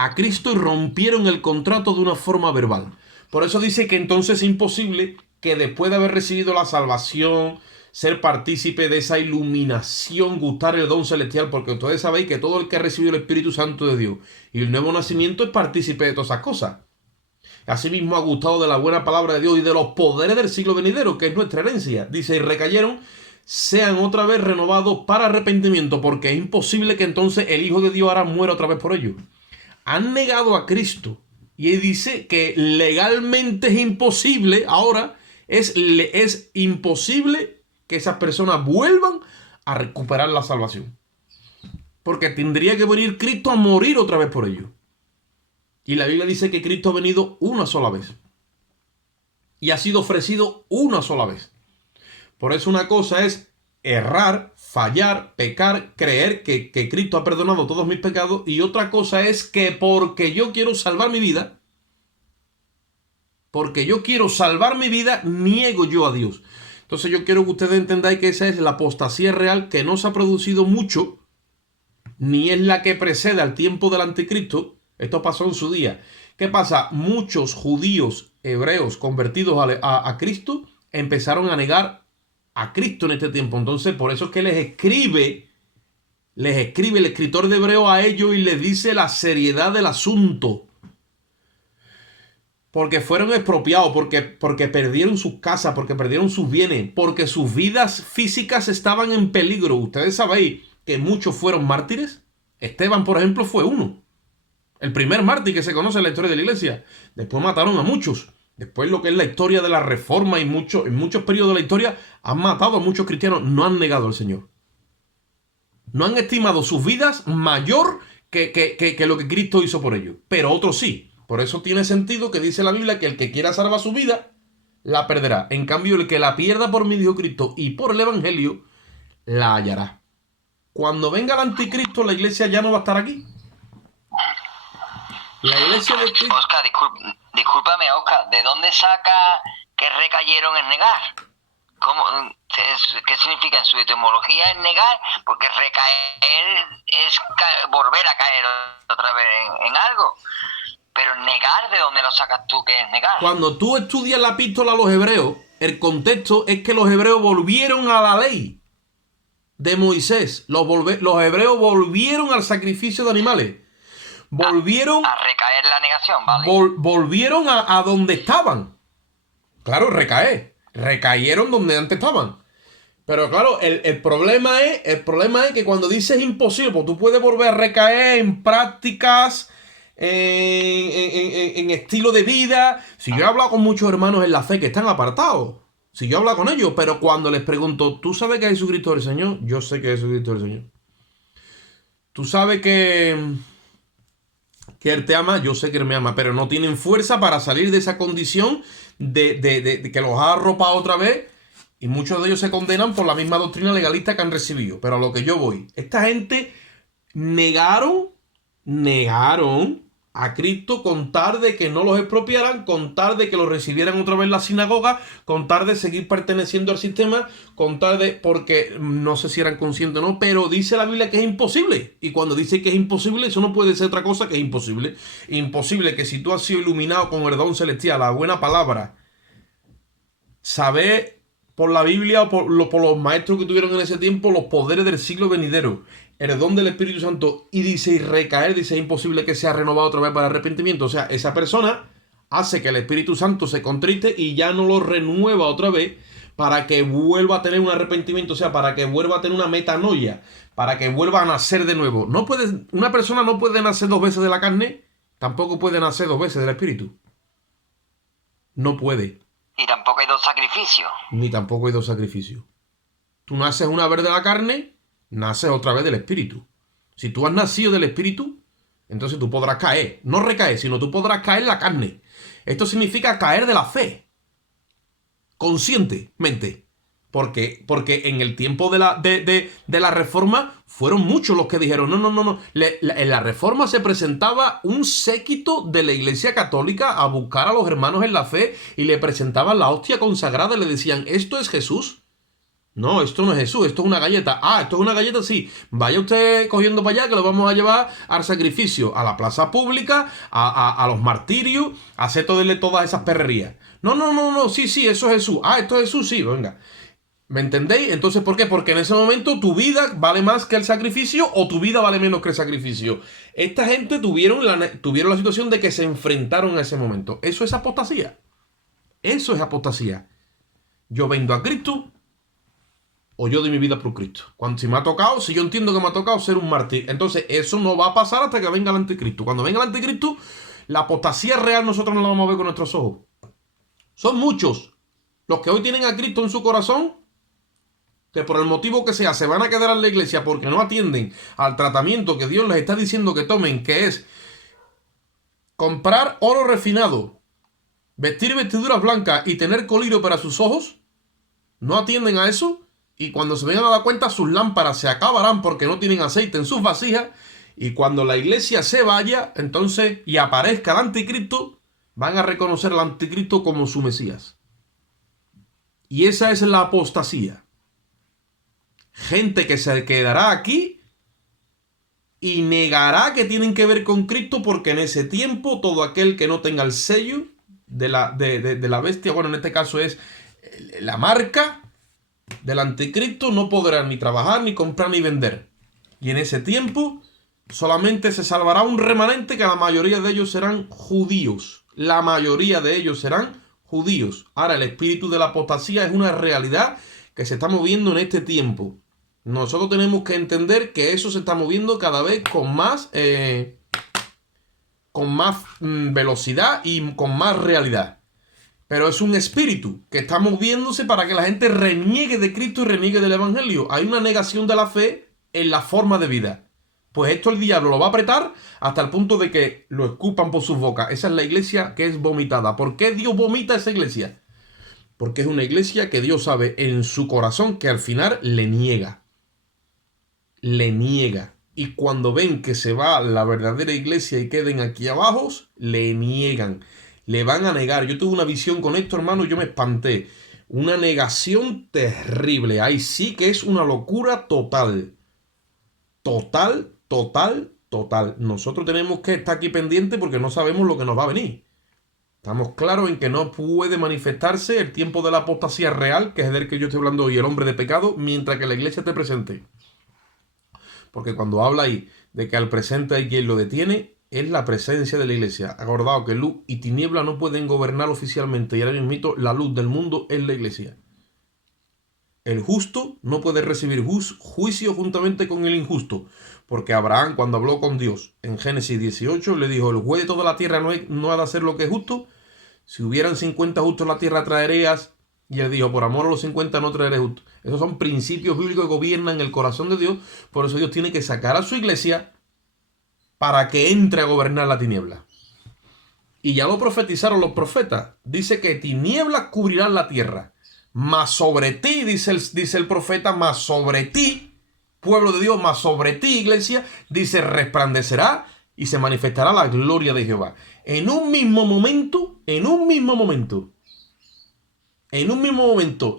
a Cristo y rompieron el contrato de una forma verbal. Por eso dice que entonces es imposible que después de haber recibido la salvación, ser partícipe de esa iluminación, gustar el don celestial, porque ustedes sabéis que todo el que ha recibido el Espíritu Santo de Dios y el nuevo nacimiento es partícipe de todas esas cosas. Asimismo ha gustado de la buena palabra de Dios y de los poderes del siglo venidero, que es nuestra herencia. Dice, y recayeron, sean otra vez renovados para arrepentimiento, porque es imposible que entonces el Hijo de Dios ahora muera otra vez por ellos. Han negado a Cristo. Y él dice que legalmente es imposible, ahora es imposible que esas personas vuelvan a recuperar la salvación. Porque tendría que venir Cristo a morir otra vez por ellos. Y la Biblia dice que Cristo ha venido una sola vez. Y ha sido ofrecido una sola vez. Por eso una cosa es errar, fallar, pecar, creer que Cristo ha perdonado todos mis pecados. Y otra cosa es que porque yo quiero salvar mi vida, niego yo a Dios. Entonces yo quiero que ustedes entendáis que esa es la apostasía real, que no se ha producido mucho, ni es la que precede al tiempo del anticristo. Esto pasó en su día. ¿Qué pasa? Muchos judíos, hebreos convertidos a Cristo empezaron a negar a Cristo en este tiempo. Entonces por eso es que les escribe el escritor de Hebreo a ellos y les dice la seriedad del asunto. Porque fueron expropiados, porque perdieron sus casas, porque perdieron sus bienes, porque sus vidas físicas estaban en peligro. Ustedes sabéis que muchos fueron mártires. Esteban, por ejemplo, fue uno. El primer mártir que se conoce en la historia de la iglesia. Después mataron a muchos. Después lo que es la historia de la Reforma y en muchos periodos de la historia han matado a muchos cristianos, no han negado al Señor. No han estimado sus vidas mayor que lo que Cristo hizo por ellos. Pero otros sí. Por eso tiene sentido que dice la Biblia que el que quiera salvar su vida, la perderá. En cambio, el que la pierda por medio de Cristo y por el Evangelio, la hallará. Cuando venga el anticristo, la iglesia ya no va a estar aquí. La iglesia de Cristo... Oscar, discúlpame, Oscar, ¿de dónde saca que recayeron en negar? ¿Qué significa en su etimología en negar? Porque recaer es volver a caer otra vez en algo. Pero negar, ¿de dónde lo sacas tú que es negar? Cuando tú estudias la epístola a los hebreos, el contexto es que los hebreos volvieron a la ley de Moisés. Los hebreos volvieron al sacrificio de animales. Volvieron a recaer la negación, ¿vale? Volvieron a donde estaban. Claro, recayeron donde antes estaban. Pero claro, el problema es que cuando dices imposible, pues tú puedes volver a recaer en prácticas, en estilo de vida. Si yo he hablado con muchos hermanos en la fe que están apartados, si yo he hablado con ellos, pero cuando les pregunto, ¿tú sabes que Jesucristo es el Señor? Yo sé que Jesucristo es el Señor. ¿Tú sabes que Él te ama? Yo sé que Él me ama, pero no tienen fuerza para salir de esa condición de que los ha arropado otra vez, y muchos de ellos se condenan por la misma doctrina legalista que han recibido. Pero a lo que yo voy, esta gente negaron a Cristo con tal de que no los expropiaran, con tal de que los recibieran otra vez en la sinagoga, con tal de seguir perteneciendo al sistema, con tal de... porque no sé si eran conscientes o no, pero dice la Biblia que es imposible. Y cuando dice que es imposible, eso no puede ser otra cosa que es imposible. Imposible que si tú has sido iluminado con el don celestial, la buena palabra, saber por la Biblia o por los maestros que tuvieron en ese tiempo los poderes del siglo venidero, el don del Espíritu Santo, y dice y recaer, dice es imposible que sea renovado otra vez para arrepentimiento. O sea, esa persona hace que el Espíritu Santo se contriste y ya no lo renueva otra vez para que vuelva a tener un arrepentimiento, o sea, para que vuelva a tener una metanoia, para que vuelva a nacer de nuevo. Una persona no puede nacer 2 veces de la carne, tampoco puede nacer 2 veces del Espíritu. No puede. Y tampoco hay 2 sacrificios. Ni tampoco hay 2 sacrificios. Tú naces una vez de la carne, naces otra vez del Espíritu. Si tú has nacido del Espíritu, entonces tú podrás caer. No recaer, sino tú podrás caer en la carne. Esto significa caer de la fe. Conscientemente. Porque en el tiempo de la Reforma fueron muchos los que dijeron no. En la Reforma se presentaba un séquito de la Iglesia Católica a buscar a los hermanos en la fe y le presentaban la hostia consagrada y le decían, ¿esto es Jesús? No, esto no es Jesús, esto es una galleta. Ah, esto es una galleta, sí. Vaya usted cogiendo para allá que lo vamos a llevar al sacrificio, a la plaza pública, a los martirios, a hacer todas esas perrerías. No, sí, eso es Jesús. Ah, esto es Jesús, sí, venga. ¿Me entendéis? Entonces, ¿por qué? Porque en ese momento tu vida vale más que el sacrificio o tu vida vale menos que el sacrificio. Esta gente tuvieron la situación de que se enfrentaron a ese momento. Eso es apostasía. Eso es apostasía. Yo vendo a Cristo o yo doy mi vida por Cristo. Si yo entiendo que me ha tocado ser un mártir. Entonces, eso no va a pasar hasta que venga el anticristo. Cuando venga el anticristo, la apostasía real nosotros no la vamos a ver con nuestros ojos. Son muchos los que hoy tienen a Cristo en su corazón, que por el motivo que sea se van a quedar en la iglesia porque no atienden al tratamiento que Dios les está diciendo que tomen, que es comprar oro refinado, vestir vestiduras blancas y tener colirio para sus ojos. No atienden a eso y cuando se vengan a dar cuenta sus lámparas se acabarán porque no tienen aceite en sus vasijas, y cuando la iglesia se vaya entonces y aparezca el anticristo, van a reconocer al anticristo como su Mesías. Y esa es la apostasía. Gente que se quedará aquí y negará que tienen que ver con Cristo, porque en ese tiempo todo aquel que no tenga el sello de la bestia, bueno, en este caso es la marca del anticristo, no podrá ni trabajar, ni comprar, ni vender. Y en ese tiempo solamente se salvará un remanente, que la mayoría de ellos serán judíos. La mayoría de ellos serán judíos. Ahora, el espíritu de la apostasía es una realidad que se está moviendo en este tiempo. Nosotros tenemos que entender que eso se está moviendo cada vez con más velocidad y con más realidad. Pero es un espíritu que está moviéndose para que la gente reniegue de Cristo y reniegue del Evangelio. Hay una negación de la fe en la forma de vida. Pues esto el diablo lo va a apretar hasta el punto de que lo escupan por sus bocas. Esa es la iglesia que es vomitada. ¿Por qué Dios vomita esa iglesia? Porque es una iglesia que Dios sabe en su corazón que al final le niega. Le niega. Y cuando ven que se va la verdadera iglesia y queden aquí abajo, le niegan. Le van a negar. Yo tuve una visión con esto, hermano, y yo me espanté. Una negación terrible. Ahí sí que es una locura total. Total, total, total. Nosotros tenemos que estar aquí pendientes porque no sabemos lo que nos va a venir. Estamos claros en que no puede manifestarse el tiempo de la apostasía real, que es del que yo estoy hablando hoy, el hombre de pecado, mientras que la iglesia esté presente. Porque cuando habla ahí de que al presente hay quien lo detiene, es la presencia de la iglesia. Acordado que luz y tiniebla no pueden gobernar oficialmente, y ahora mismo la luz del mundo es la iglesia. El justo no puede recibir juicio juntamente con el injusto, porque Abraham, cuando habló con Dios en Génesis 18, le dijo: el juez de toda la tierra no ha de hacer lo que es justo. Si hubieran 50 justos en la tierra, traerías. Y él dijo: por amor a los 50 no traeré justos. Esos son principios bíblicos que gobiernan el corazón de Dios. Por eso Dios tiene que sacar a su iglesia para que entre a gobernar la tiniebla. Y ya lo profetizaron los profetas. Dice que tinieblas cubrirán la tierra. Mas sobre ti, dice el profeta, mas sobre ti, pueblo de Dios, mas sobre ti, iglesia, dice, resplandecerá y se manifestará la gloria de Jehová. En un mismo momento,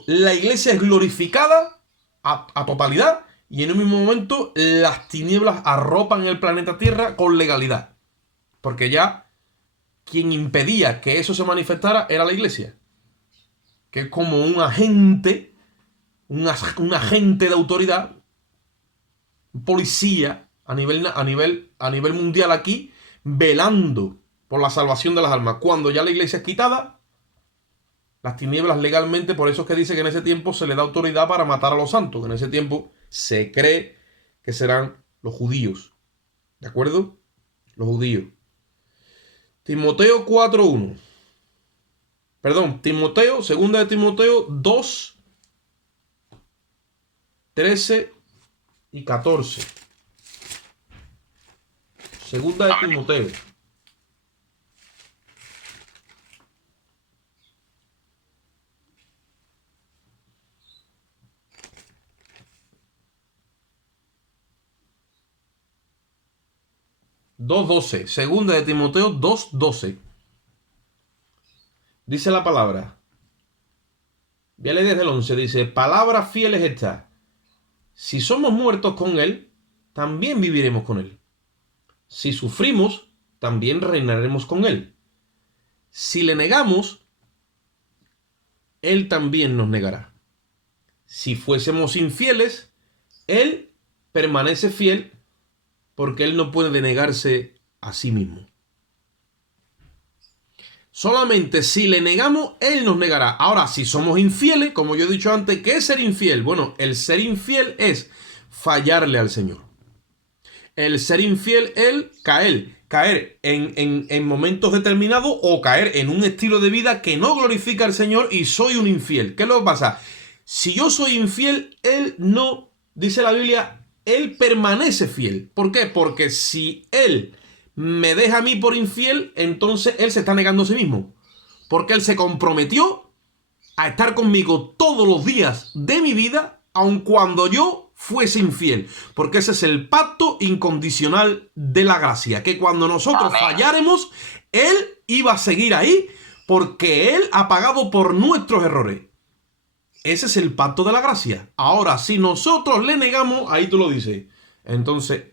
la iglesia es glorificada a totalidad, y en un mismo momento las tinieblas arropan el planeta Tierra con legalidad. Porque ya quien impedía que eso se manifestara era la iglesia, que es como un agente de autoridad, un policía a nivel mundial aquí, velando por la salvación de las almas. Cuando ya la iglesia es quitada, las tinieblas legalmente, por eso es que dice que en ese tiempo se le da autoridad para matar a los santos, que en ese tiempo se cree que serán los judíos. ¿De acuerdo? Los judíos. Timoteo 4:1. Perdón, segunda de Timoteo 2, 13 y 14. Segunda de Timoteo. Segunda de Timoteo 2:12. Dice la palabra. Voy a leer desde el 11. Dice: palabra fiel es esta. Si somos muertos con él, también viviremos con él. Si sufrimos, también reinaremos con él. Si le negamos, él también nos negará. Si fuésemos infieles, él permanece fiel, porque él no puede negarse a sí mismo. Solamente si le negamos, él nos negará. Ahora, si somos infieles, como yo he dicho antes, ¿qué es ser infiel? Bueno, el ser infiel es fallarle al Señor. El ser infiel es caer en momentos determinados, o caer en un estilo de vida que no glorifica al Señor, y soy un infiel. ¿Qué es lo que pasa? Si yo soy infiel, él no, dice la Biblia, él permanece fiel. ¿Por qué? Porque si él me deja a mí por infiel, entonces él se está negando a sí mismo. Porque él se comprometió a estar conmigo todos los días de mi vida, aun cuando yo fuese infiel. Porque ese es el pacto incondicional de la gracia. Que cuando nosotros falláremos, él iba a seguir ahí, porque él ha pagado por nuestros errores. Ese es el pacto de la gracia. Ahora, si nosotros le negamos, ahí tú lo dices. Entonces,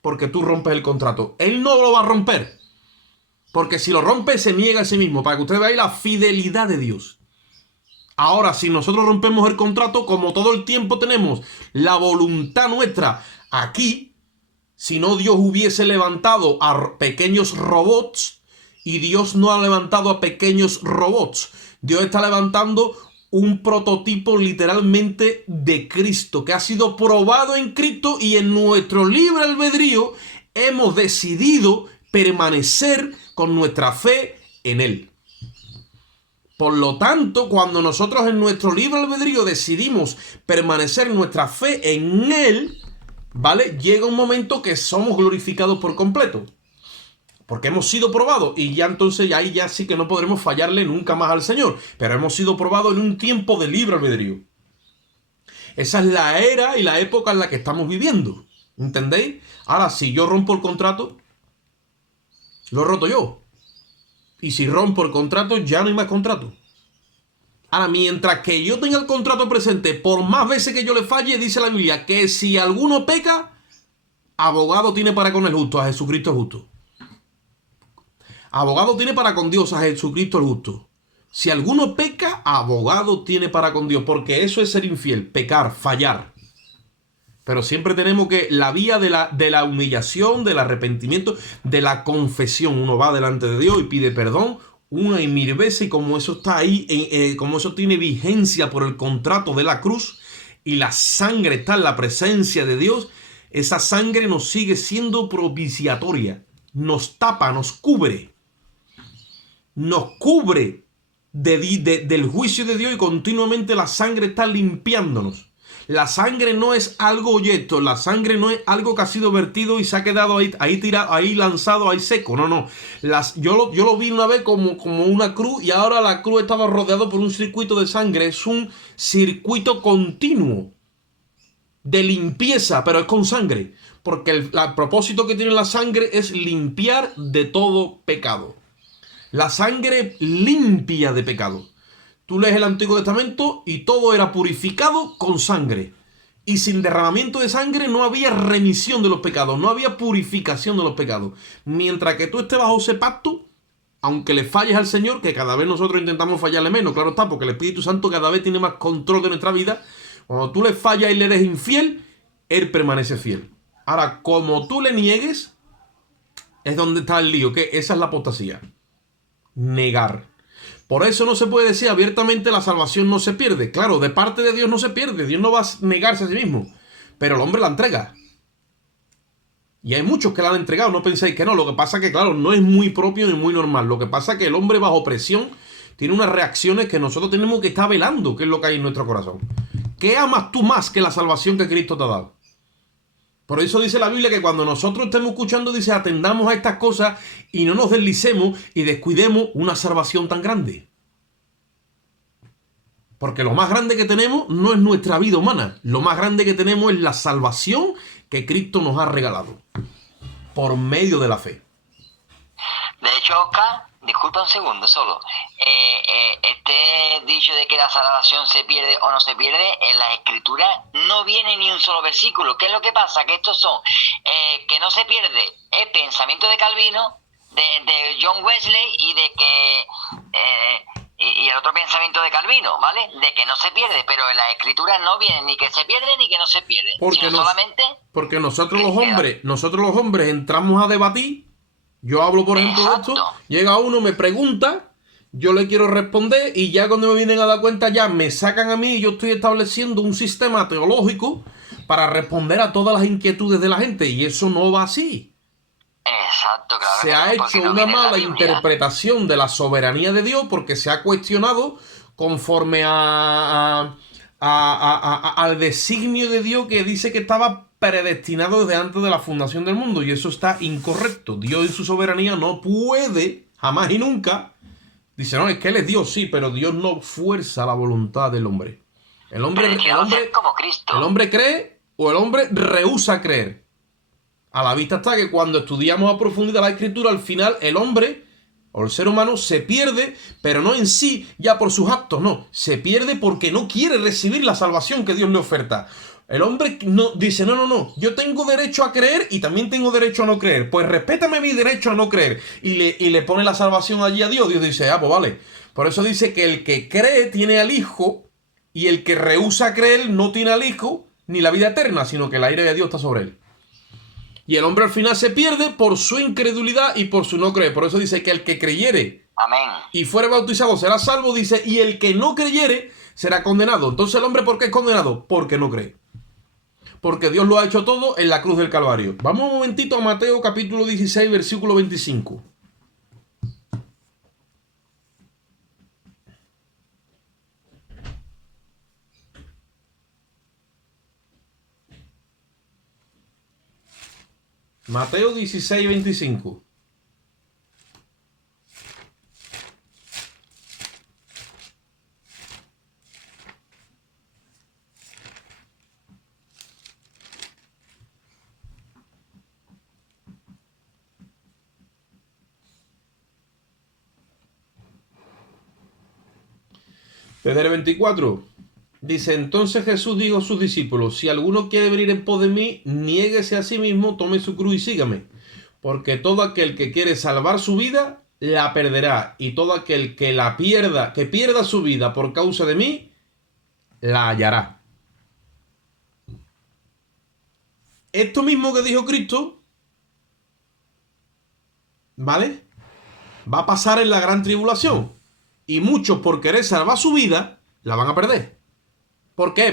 porque tú rompes el contrato. Él no lo va a romper. Porque si lo rompe, se niega a sí mismo. Para que usted vea ahí la fidelidad de Dios. Ahora, si nosotros rompemos el contrato, como todo el tiempo tenemos la voluntad nuestra aquí, si no Dios hubiese levantado a pequeños robots, y Dios no ha levantado a pequeños robots. Dios está levantando un prototipo literalmente de Cristo, que ha sido probado en Cristo, y en nuestro libre albedrío hemos decidido permanecer con nuestra fe en Él. Por lo tanto, cuando nosotros en nuestro libre albedrío decidimos permanecer nuestra fe en Él, ¿vale? Llega un momento que somos glorificados por completo. Porque hemos sido probados y ya entonces ahí ya sí que no podremos fallarle nunca más al Señor. Pero hemos sido probados en un tiempo de libre albedrío. Esa es la era y la época en la que estamos viviendo. ¿Entendéis? Ahora, si yo rompo el contrato, lo he roto yo. Y si rompo el contrato, ya no hay más contrato. Ahora, mientras que yo tenga el contrato presente, por más veces que yo le falle, dice la Biblia, que si alguno peca, abogado tiene para con el justo, a Jesucristo el justo. Abogado tiene para con Dios, a Jesucristo el justo. Si alguno peca, abogado tiene para con Dios, porque eso es ser infiel, pecar, fallar. Pero siempre tenemos que la vía de la humillación, del arrepentimiento, de la confesión. Uno va delante de Dios y pide perdón una y mil veces, y como eso está ahí, como eso tiene vigencia por el contrato de la cruz y la sangre está en la presencia de Dios, esa sangre nos sigue siendo propiciatoria, nos tapa, nos cubre del juicio de Dios, y continuamente la sangre está limpiándonos. La sangre no es algo oyeto, la sangre no es algo que ha sido vertido y se ha quedado ahí tirado, ahí lanzado, ahí seco. No. Yo lo vi una vez como una cruz, y ahora la cruz estaba rodeado por un circuito de sangre. Es un circuito continuo de limpieza, pero es con sangre. Porque el propósito que tiene la sangre es limpiar de todo pecado. La sangre limpia de pecado. Tú lees el Antiguo Testamento y todo era purificado con sangre. Y sin derramamiento de sangre no había remisión de los pecados, no había purificación de los pecados. Mientras que tú estés bajo ese pacto, aunque le falles al Señor, que cada vez nosotros intentamos fallarle menos, claro está, porque el Espíritu Santo cada vez tiene más control de nuestra vida. Cuando tú le fallas y le eres infiel, Él permanece fiel. Ahora, como tú le niegues, es donde está el lío, que esa es la apostasía. Negar. Por eso no se puede decir abiertamente la salvación no se pierde. Claro, de parte de Dios no se pierde. Dios no va a negarse a sí mismo. Pero el hombre la entrega. Y hay muchos que la han entregado. No penséis que no. Lo que pasa es que, claro, no es muy propio ni muy normal. Lo que pasa es que el hombre bajo presión tiene unas reacciones que nosotros tenemos que estar velando. ¿Qué es lo que hay en nuestro corazón? ¿Qué amas tú más que la salvación que Cristo te ha dado? Por eso dice la Biblia que cuando nosotros estemos escuchando, dice, atendamos a estas cosas y no nos deslicemos y descuidemos una salvación tan grande. Porque lo más grande que tenemos no es nuestra vida humana. Lo más grande que tenemos es la salvación que Cristo nos ha regalado por medio de la fe. De hecho, Oscar, disculpa un segundo solo. Este dicho de que la salvación se pierde o no se pierde, en las escrituras no viene ni un solo versículo. ¿Qué es lo que pasa? Que estos son, que no se pierde el pensamiento de Calvino, de John Wesley y de que... y el otro pensamiento de Calvino, ¿vale? De que no se pierde, pero en las escrituras no viene ni que se pierde ni que no se pierde, sino solamente... Porque nosotros los hombres entramos a debatir. Yo hablo, por ejemplo, de esto, llega uno, me pregunta, yo le quiero responder, y ya cuando me vienen a dar cuenta ya me sacan a mí, y yo estoy estableciendo un sistema teológico para responder a todas las inquietudes de la gente, y eso no va así. Exacto, claro. Se ha hecho una mala interpretación de la soberanía de Dios porque se ha cuestionado conforme al designio de Dios, que dice que estaba predestinado desde antes de la fundación del mundo, y eso está incorrecto. Dios en su soberanía no puede, jamás y nunca, dice, no, es que Él es Dios, sí, pero Dios no fuerza la voluntad del hombre. El hombre cree o el hombre rehúsa creer. A la vista está que cuando estudiamos a profundidad la Escritura, al final el hombre o el ser humano se pierde, pero no en sí, ya por sus actos, no. Se pierde porque no quiere recibir la salvación que Dios le oferta. El hombre no dice, no, yo tengo derecho a creer y también tengo derecho a no creer. Pues respétame mi derecho a no creer. Y le pone la salvación allí a Dios. Dios dice, pues vale. Por eso dice que el que cree tiene al Hijo, y el que rehúsa creer no tiene al Hijo ni la vida eterna, sino que el aire de Dios está sobre él. Y el hombre al final se pierde por su incredulidad y por su no creer. Por eso dice que el que creyere, amén, y fuere bautizado será salvo, dice, y el que no creyere será condenado. Entonces el hombre, ¿por qué es condenado? Porque no cree. Porque Dios lo ha hecho todo en la cruz del Calvario. Vamos un momentito a Mateo capítulo 16, versículo 25. Mateo 16, 25. Desde el 24. Dice, entonces Jesús dijo a sus discípulos, si alguno quiere venir en pos de mí, niéguese a sí mismo, tome su cruz y sígame. Porque todo aquel que quiere salvar su vida, la perderá. Y todo aquel que la pierda, que pierda su vida por causa de mí, la hallará. Esto mismo que dijo Cristo, ¿vale? Va a pasar en la gran tribulación. Y muchos por querer salvar su vida, la van a perder. ¿Por qué?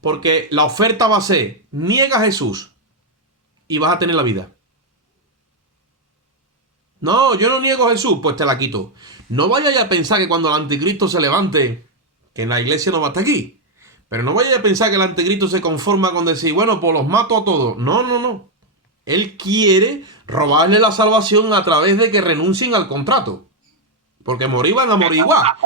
Porque la oferta va a ser, niega a Jesús y vas a tener la vida. No, yo no niego a Jesús, pues te la quito. No vayas a pensar que cuando el anticristo se levante, que en la iglesia no va a estar aquí. Pero no vayas a pensar que el anticristo se conforma con decir, bueno, pues los mato a todos. No, no, no. Él quiere robarle la salvación a través de que renuncien al contrato. Porque morir van a morir igual. A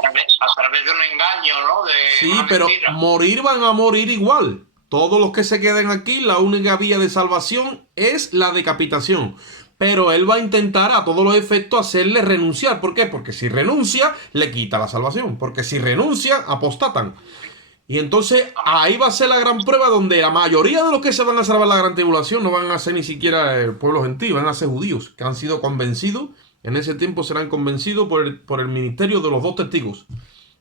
través de un engaño, ¿no? Sí, pero morir van a morir igual. Todos los que se queden aquí, la única vía de salvación es la decapitación. Pero él va a intentar a todos los efectos hacerle renunciar. ¿Por qué? Porque si renuncia, le quita la salvación. Porque si renuncia, apostatan. Y entonces ahí va a ser la gran prueba donde la mayoría de los que se van a salvar la gran tribulación no van a ser ni siquiera el pueblo gentil, van a ser judíos, que han sido convencidos. En ese tiempo serán convencidos por el ministerio de los dos testigos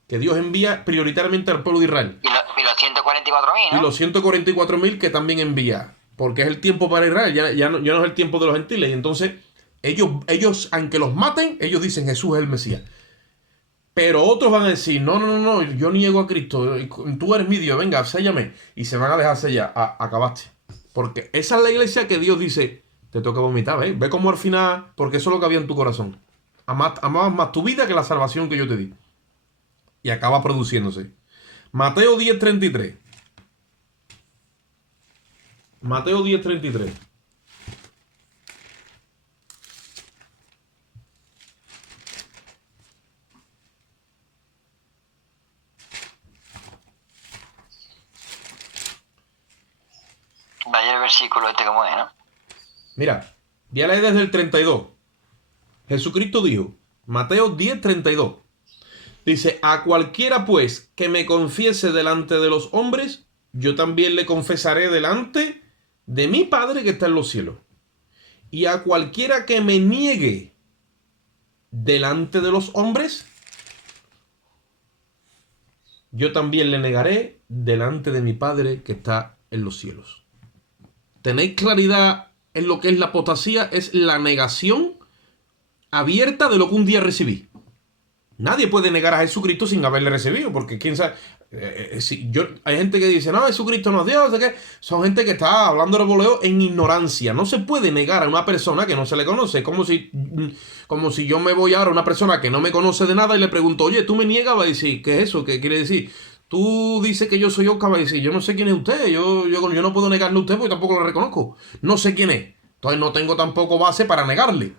que Dios envía prioritariamente al pueblo de Israel. Y los 144.000, ¿no? Y los 144.000 que también envía, porque es el tiempo para Israel, ya no es el tiempo de los gentiles. Y entonces ellos, aunque los maten, ellos dicen Jesús es el Mesías. Pero otros van a decir, no, yo niego a Cristo, tú eres mi Dios, venga, séllame. Y se van a dejar sellar, acabaste. Porque esa es la iglesia que Dios dice, te toca vomitar, ¿ves? Ve cómo al final, porque eso es lo que había en tu corazón. Amabas más tu vida que la salvación que yo te di. Y acaba produciéndose. Mateo 10:33. Mateo 10:33. Vaya el versículo este como es, ¿no? Mira, voy a leer desde el 32. Jesucristo dijo, Mateo 10:32. Dice, a cualquiera pues que me confiese delante de los hombres, yo también le confesaré delante de mi Padre que está en los cielos. Y a cualquiera que me niegue delante de los hombres, yo también le negaré delante de mi Padre que está en los cielos. ¿Tenéis claridad en lo que es la apostasía? Es la negación abierta de lo que un día recibí. Nadie puede negar a Jesucristo sin haberle recibido, porque quién sabe. Hay gente que dice, no, Jesucristo no es Dios, ¿qué? Son gente que está hablando de voleo en ignorancia. No se puede negar a una persona que no se le conoce. Como si yo me voy ahora a una persona que no me conoce de nada y le pregunto, oye, tú me niegas, va a decir, ¿qué es eso? ¿Qué quiere decir? Tú dices que yo soy Oscar, va a decir, yo no sé quién es usted, yo no puedo negarle a usted porque tampoco lo reconozco. No sé quién es. Entonces no tengo tampoco base para negarle.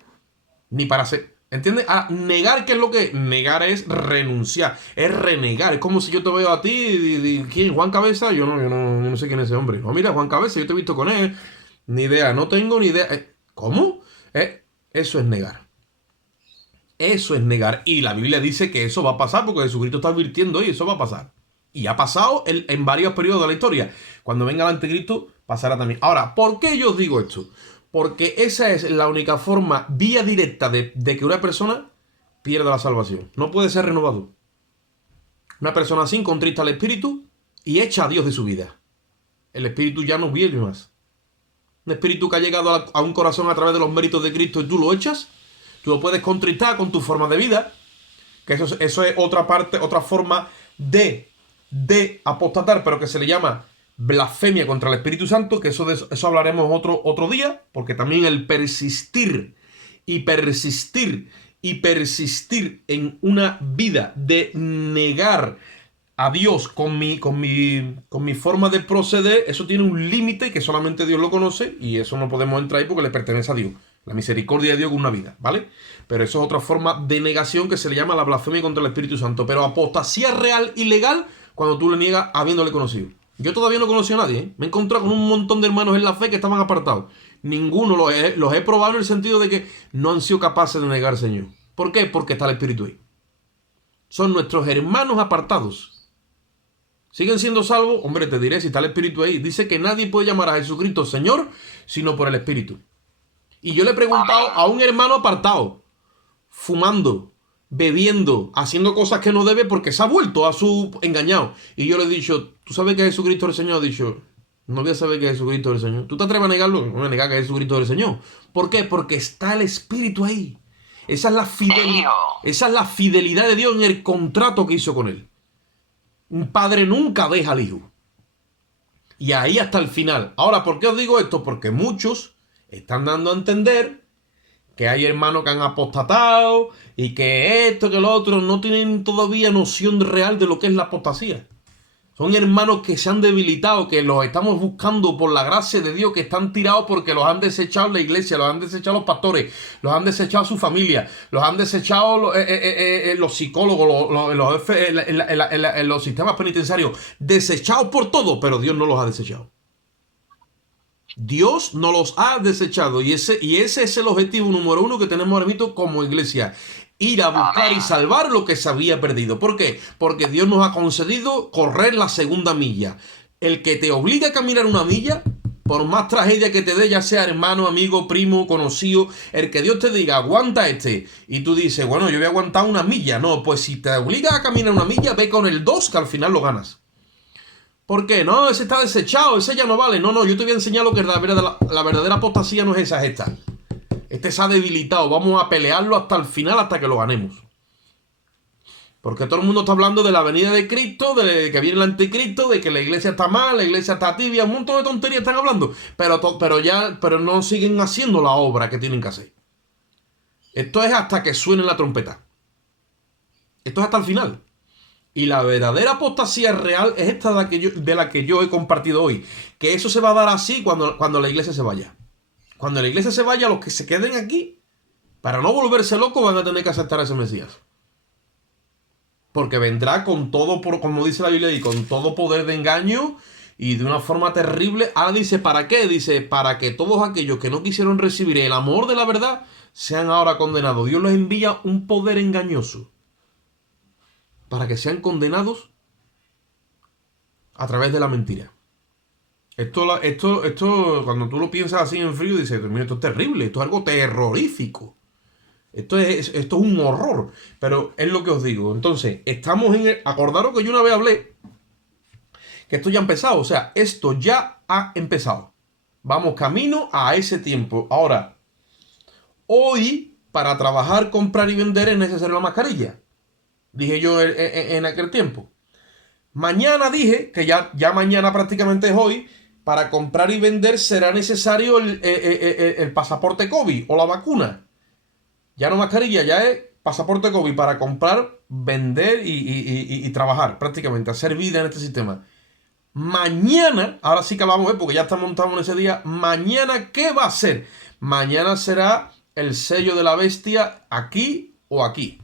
Ni para hacer. ¿Entiendes? Negar, ¿qué es lo que? Negar es renunciar, es renegar. Es como si yo te veo a ti, ¿quién? ¿Juan Cabeza? Yo no sé quién es ese hombre. No, mira, Juan Cabeza, yo te he visto con él. Ni idea, no tengo ni idea. ¿Cómo? Eso es negar. Eso es negar. Y la Biblia dice que eso va a pasar porque Jesucristo está advirtiendo y eso va a pasar. Y ha pasado en varios periodos de la historia. Cuando venga el anticristo, pasará también. Ahora, ¿por qué yo os digo esto? Porque esa es la única forma, vía directa de que una persona pierda la salvación. No puede ser renovado. Una persona así contrista al espíritu y echa a Dios de su vida. El espíritu ya no vuelve más. Un espíritu que ha llegado a un corazón a través de los méritos de Cristo y tú lo echas, tú lo puedes contristar con tu forma de vida. Que eso es otra parte, otra forma de apostatar, pero que se le llama blasfemia contra el Espíritu Santo, que eso hablaremos otro día, porque también el persistir en una vida de negar a Dios con mi forma de proceder, eso tiene un límite que solamente Dios lo conoce y eso no podemos entrar ahí porque le pertenece a Dios. La misericordia de Dios con una vida, ¿vale? Pero eso es otra forma de negación que se le llama la blasfemia contra el Espíritu Santo. Pero apostasía real y legal cuando tú le niegas habiéndole conocido. Yo todavía no conocí a nadie, ¿eh? Me he encontrado con un montón de hermanos en la fe que estaban apartados. Ninguno los he probado en el sentido de que no han sido capaces de negar al Señor. ¿Por qué? Porque está el Espíritu ahí. Son nuestros hermanos apartados. ¿Siguen siendo salvos? Hombre, te diré si está el Espíritu ahí. Dice que nadie puede llamar a Jesucristo Señor sino por el Espíritu. Y yo le he preguntado a un hermano apartado, fumando, bebiendo, haciendo cosas que no debe porque se ha vuelto a su engañado. Y yo le he dicho, ¿tú sabes que Jesucristo es el Señor? Ha dicho, no voy a saber que Jesucristo es el Señor. ¿Tú te atreves a negarlo? No voy a negar que Jesucristo es el Señor. ¿Por qué? Porque está el Espíritu ahí. Esa es la fidelidad de Dios en el contrato que hizo con él. Un padre nunca deja al hijo. Y ahí hasta el final. Ahora, ¿por qué os digo esto? Porque muchos están dando a entender que hay hermanos que han apostatado y que esto, que lo otro, no tienen todavía noción real de lo que es la apostasía. Son hermanos que se han debilitado, que los estamos buscando por la gracia de Dios, que están tirados porque los han desechado la iglesia, los han desechado los pastores, los han desechado su familia, los han desechado los psicólogos, los sistemas penitenciarios, desechados por todo, pero Dios no los ha desechado. Dios no los ha desechado y ese es el objetivo número uno que tenemos ahora mismo como iglesia. Ir a buscar y salvar lo que se había perdido. ¿Por qué? Porque Dios nos ha concedido correr la segunda milla. El que te obliga a caminar una milla, por más tragedia que te dé, ya sea hermano, amigo, primo, conocido, el que Dios te diga, aguanta y tú dices, bueno, yo voy a aguantar una milla. No, pues si te obliga a caminar una milla, ve con el 2 que al final lo ganas. ¿Por qué? No, ese está desechado, ese ya no vale. No, yo te voy a enseñar lo que es la verdadera apostasía, no es esa, es esta. Este se ha debilitado, vamos a pelearlo hasta el final, hasta que lo ganemos. Porque todo el mundo está hablando de la venida de Cristo, de que viene el anticristo, de que la iglesia está mal, la iglesia está tibia, un montón de tonterías están hablando. Pero no siguen haciendo la obra que tienen que hacer. Esto es hasta que suene la trompeta. Esto es hasta el final. Y la verdadera apostasía real es esta de la que yo he compartido hoy. Que eso se va a dar así cuando la iglesia se vaya. Cuando la iglesia se vaya, los que se queden aquí, para no volverse locos, van a tener que aceptar a ese Mesías. Porque vendrá con todo, como dice la Biblia, y con todo poder de engaño y de una forma terrible. Ahora dice, ¿para qué? Dice, para que todos aquellos que no quisieron recibir el amor de la verdad sean ahora condenados. Dios les envía un poder engañoso para que sean condenados a través de la mentira. Esto, cuando tú lo piensas así en frío, dices, mira, esto es terrible, esto es algo terrorífico. Esto es un horror. Pero es lo que os digo. Entonces, estamos acordaros que yo una vez hablé que esto ya ha empezado. O sea, esto ya ha empezado. Vamos camino a ese tiempo. Ahora, hoy, para trabajar, comprar y vender es necesaria la mascarilla. Dije yo en aquel tiempo. Mañana dije, que ya mañana prácticamente es hoy, para comprar y vender será necesario el pasaporte COVID o la vacuna. Ya no mascarilla, ya es pasaporte COVID para comprar, vender y trabajar prácticamente, hacer vida en este sistema. Mañana, ahora sí que vamos a ver porque ya estamos montados en ese día. Mañana, ¿qué va a ser? Mañana será el sello de la bestia aquí o aquí.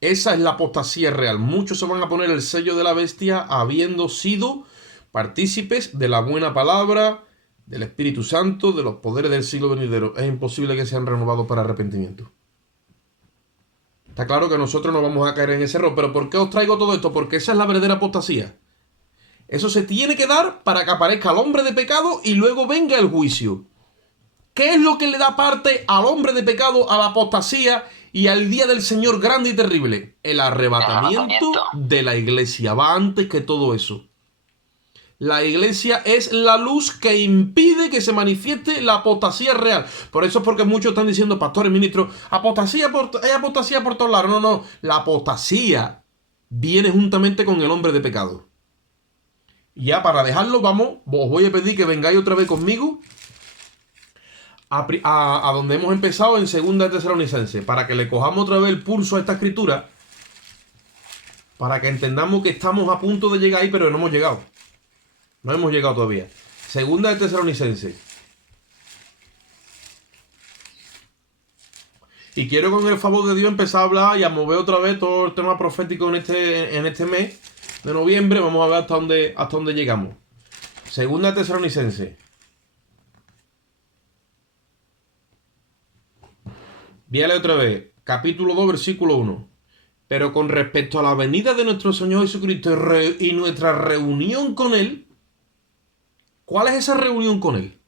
Esa es la apostasía real. Muchos se van a poner el sello de la bestia habiendo sido partícipes de la buena palabra, del Espíritu Santo, de los poderes del siglo venidero. Es imposible que sean renovados para arrepentimiento. Está claro que nosotros no vamos a caer en ese error. Pero ¿por qué os traigo todo esto? Porque esa es la verdadera apostasía. Eso se tiene que dar para que aparezca el hombre de pecado y luego venga el juicio. ¿Qué es lo que le da parte al hombre de pecado, a la apostasía y al día del Señor grande y terrible? El arrebatamiento de la iglesia. Va antes que todo eso. La iglesia es la luz que impide que se manifieste la apostasía real. Por eso es porque muchos están diciendo, pastores, ministros, hay apostasía por todos lados. No. La apostasía viene juntamente con el hombre de pecado. Y ya para dejarlo, os voy a pedir que vengáis otra vez conmigo a donde hemos empezado en 2 de Tesalonicenses, para que le cojamos otra vez el pulso a esta escritura, para que entendamos que estamos a punto de llegar ahí, pero no hemos llegado. No hemos llegado todavía. Segunda de Tesalonicenses. Y quiero con el favor de Dios empezar a hablar y a mover otra vez todo el tema profético en este mes de noviembre. Vamos a ver hasta dónde llegamos. Segunda de Tesalonicenses. Víale otra vez. Capítulo 2, versículo 1. Pero con respecto a la venida de nuestro Señor Jesucristo y nuestra reunión con Él, ¿cuál es esa reunión con Él?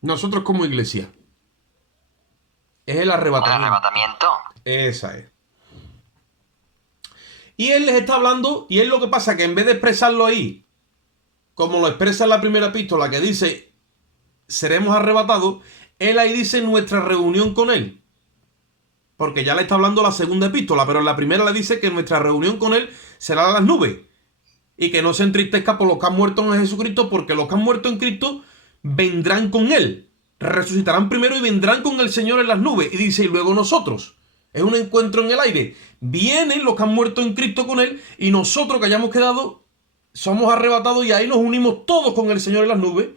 Nosotros como iglesia. Es el arrebatamiento. ¿El arrebatamiento? Esa es. Y Él les está hablando, y es lo que pasa, que en vez de expresarlo ahí, como lo expresa en la primera epístola, que dice, seremos arrebatados, Él ahí dice nuestra reunión con Él. Porque ya le está hablando la segunda epístola, pero en la primera le dice que nuestra reunión con Él será en las nubes. Y que no se entristezca por los que han muerto en Jesucristo, porque los que han muerto en Cristo vendrán con Él. Resucitarán primero y vendrán con el Señor en las nubes. Y dice, y luego nosotros. Es un encuentro en el aire. Vienen los que han muerto en Cristo con Él, y nosotros que hayamos quedado, somos arrebatados y ahí nos unimos todos con el Señor en las nubes.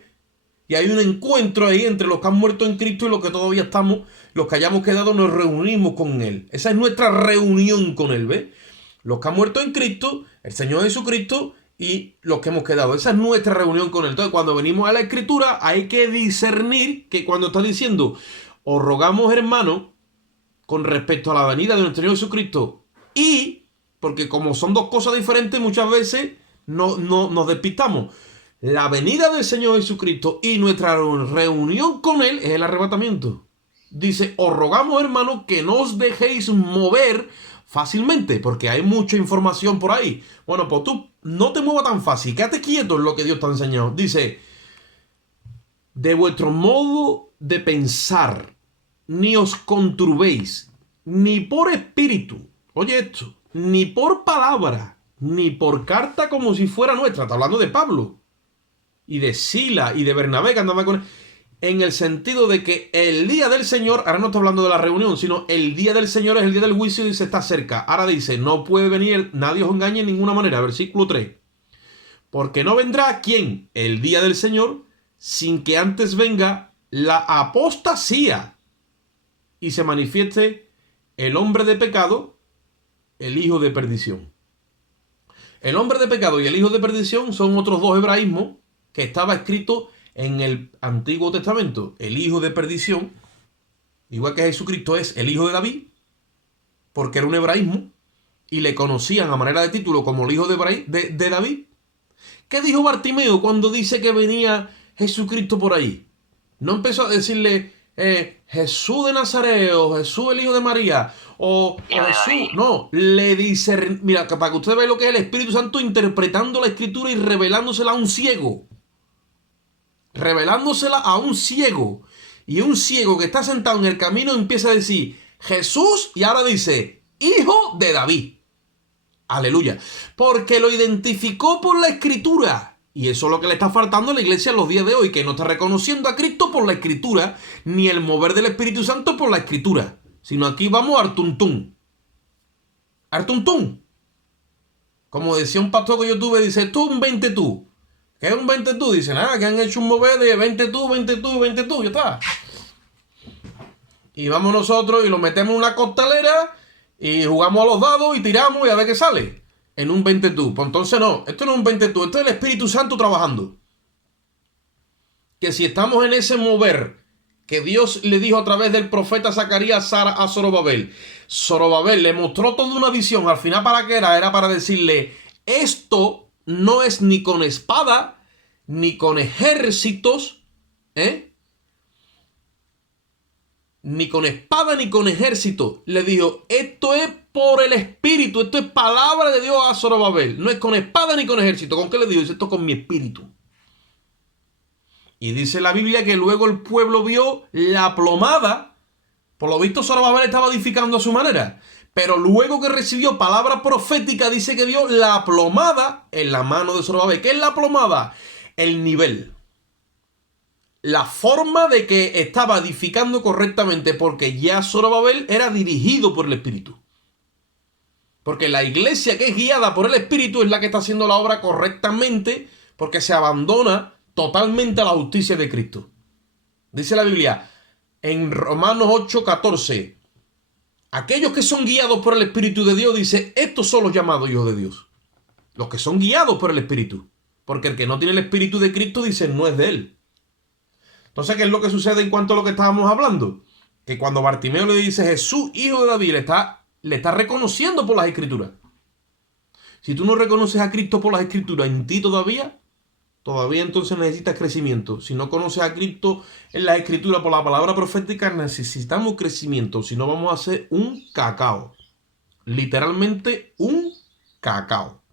Y hay un encuentro ahí entre los que han muerto en Cristo y los que todavía estamos, los que hayamos quedado, nos reunimos con Él. Esa es nuestra reunión con Él, ¿ves? Los que han muerto en Cristo, el Señor Jesucristo y los que hemos quedado. Esa es nuestra reunión con Él. Entonces, cuando venimos a la Escritura, hay que discernir que cuando está diciendo, os rogamos, hermanos, con respecto a la venida de nuestro Señor Jesucristo, y, porque como son dos cosas diferentes, muchas veces nos despistamos. La venida del Señor Jesucristo y nuestra reunión con Él es el arrebatamiento. Dice, os rogamos, hermanos, que no os dejéis mover fácilmente, porque hay mucha información por ahí. Bueno, pues tú no te muevas tan fácil, quédate quieto en lo que Dios te ha enseñado. Dice, de vuestro modo de pensar, ni os conturbéis, ni por espíritu, oye esto, ni por palabra, ni por carta como si fuera nuestra. Está hablando de Pablo y de Sila y de Bernabé que andaban con él, en el sentido de que el día del Señor, ahora no está hablando de la reunión, sino el día del Señor es el día del juicio y se está cerca. Ahora dice, no puede venir, nadie os engañe en ninguna manera. Versículo 3. Porque no vendrá, ¿quién? El día del Señor, sin que antes venga la apostasía y se manifieste el hombre de pecado, el hijo de perdición. El hombre de pecado y el hijo de perdición son otros dos hebraísmos que estaba escrito en el Antiguo Testamento. El hijo de perdición, igual que Jesucristo, es el hijo de David, porque era un hebraísmo, y le conocían a manera de título como el hijo de David. ¿Qué dijo Bartimeo cuando dice que venía Jesucristo por ahí? No empezó a decirle Jesús de Nazaret, o Jesús el hijo de María, o Jesús. No, le dice, mira, para que usted vea lo que es el Espíritu Santo interpretando la Escritura y revelándosela a un ciego. Revelándosela a un ciego. Y un ciego que está sentado en el camino empieza a decir Jesús, y ahora dice hijo de David. Aleluya. Porque lo identificó por la Escritura. Y eso es lo que le está faltando a la iglesia en los días de hoy, que no está reconociendo a Cristo por la Escritura, ni el mover del Espíritu Santo por la Escritura. Sino aquí vamos a Artuntún. Artuntún. Como decía un pastor que yo tuve, dice, tú un 20 tú. ¿Qué es un 20 tú? Dice, nada, que han hecho un mover de 20 tú, 20 tú, 20 tú, ya está. Y vamos nosotros y lo metemos en una costalera y jugamos a los dados y tiramos y a ver qué sale. En un 20 tú. Pues entonces no, esto no es un 20 tú, esto es el Espíritu Santo trabajando. Que si estamos en ese mover que Dios le dijo a través del profeta Zacarías a Zorobabel. Zorobabel le mostró toda una visión. Al final, ¿para qué era? Era para decirle, esto no es ni con espada, ni con ejércitos, ni con espada, ni con ejército. Le dijo, esto es por el Espíritu, esto es palabra de Dios a Zorobabel. No es con espada ni con ejército. ¿Con qué le dijo? Dice, esto con mi Espíritu. Y dice la Biblia que luego el pueblo vio la plomada. Por lo visto Zorobabel estaba edificando a su manera. Pero luego que recibió palabra profética, dice que vio la plomada en la mano de Zorobabel. ¿Qué es la plomada? El nivel. La forma de que estaba edificando correctamente, porque ya Zorobabel era dirigido por el Espíritu. Porque la iglesia que es guiada por el Espíritu es la que está haciendo la obra correctamente, porque se abandona totalmente a la justicia de Cristo. Dice la Biblia en Romanos 8:14, aquellos que son guiados por el Espíritu de Dios, dice, estos son los llamados hijos de Dios. Los que son guiados por el Espíritu. Porque el que no tiene el Espíritu de Cristo, dice, no es de él. Entonces, ¿qué es lo que sucede en cuanto a lo que estábamos hablando? Que cuando Bartimeo le dice Jesús, hijo de David, le está reconociendo por las Escrituras. Si tú no reconoces a Cristo por las Escrituras en ti todavía entonces necesitas crecimiento. Si no conoces a Cristo en las Escrituras por la palabra profética, necesitamos crecimiento. Si no, vamos a hacer un cacao. Literalmente un cacao.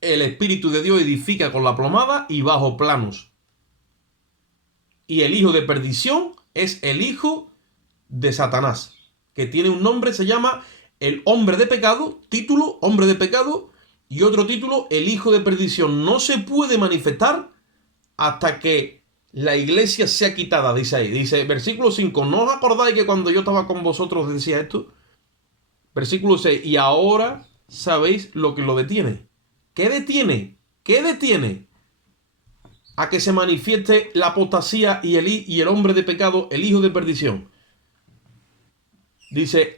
El Espíritu de Dios edifica con la plomada y bajo planos. Y el hijo de perdición es el hijo de Satanás, que tiene un nombre, se llama el hombre de pecado, título, hombre de pecado, y otro título, el hijo de perdición. No se puede manifestar hasta que la iglesia sea quitada, dice ahí. Dice, versículo 5, ¿no os acordáis que cuando yo estaba con vosotros decía esto? Versículo 6, y ahora sabéis lo que lo detiene. ¿Qué detiene? ¿Qué detiene a que se manifieste la apostasía y el hombre de pecado, el hijo de perdición? Dice,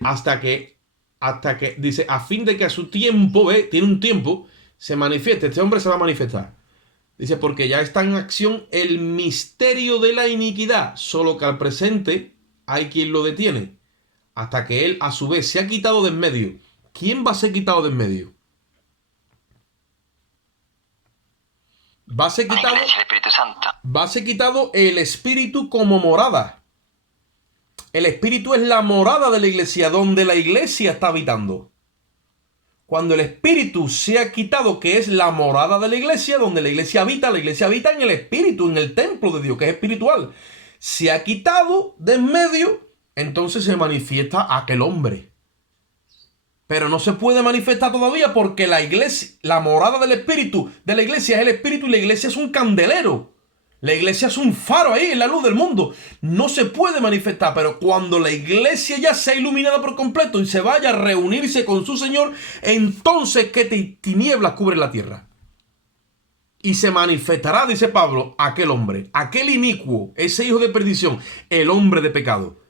dice, a fin de que a su tiempo, tiene un tiempo, se manifieste, este hombre se va a manifestar. Dice, porque ya está en acción el misterio de la iniquidad, solo que al presente hay quien lo detiene, hasta que él a su vez se ha quitado de en medio. ¿Quién va a ser quitado de en medio? Va a ser quitado, el Espíritu Santo. Va a ser quitado el Espíritu como morada. El Espíritu es la morada de la iglesia, donde la iglesia está habitando. Cuando el Espíritu se ha quitado, que es la morada de la iglesia, donde la iglesia habita en el Espíritu, en el templo de Dios, que es espiritual. Se ha quitado de en medio, entonces se manifiesta aquel hombre. Pero no se puede manifestar todavía porque la iglesia, la morada del Espíritu de la iglesia es el Espíritu y la iglesia es un candelero. La iglesia es un faro ahí en la luz del mundo. No se puede manifestar, pero cuando la iglesia ya sea iluminada por completo y se vaya a reunirse con su Señor, entonces que tinieblas cubren la tierra. Y se manifestará, dice Pablo, aquel hombre, aquel inicuo, ese hijo de perdición, el hombre de pecado.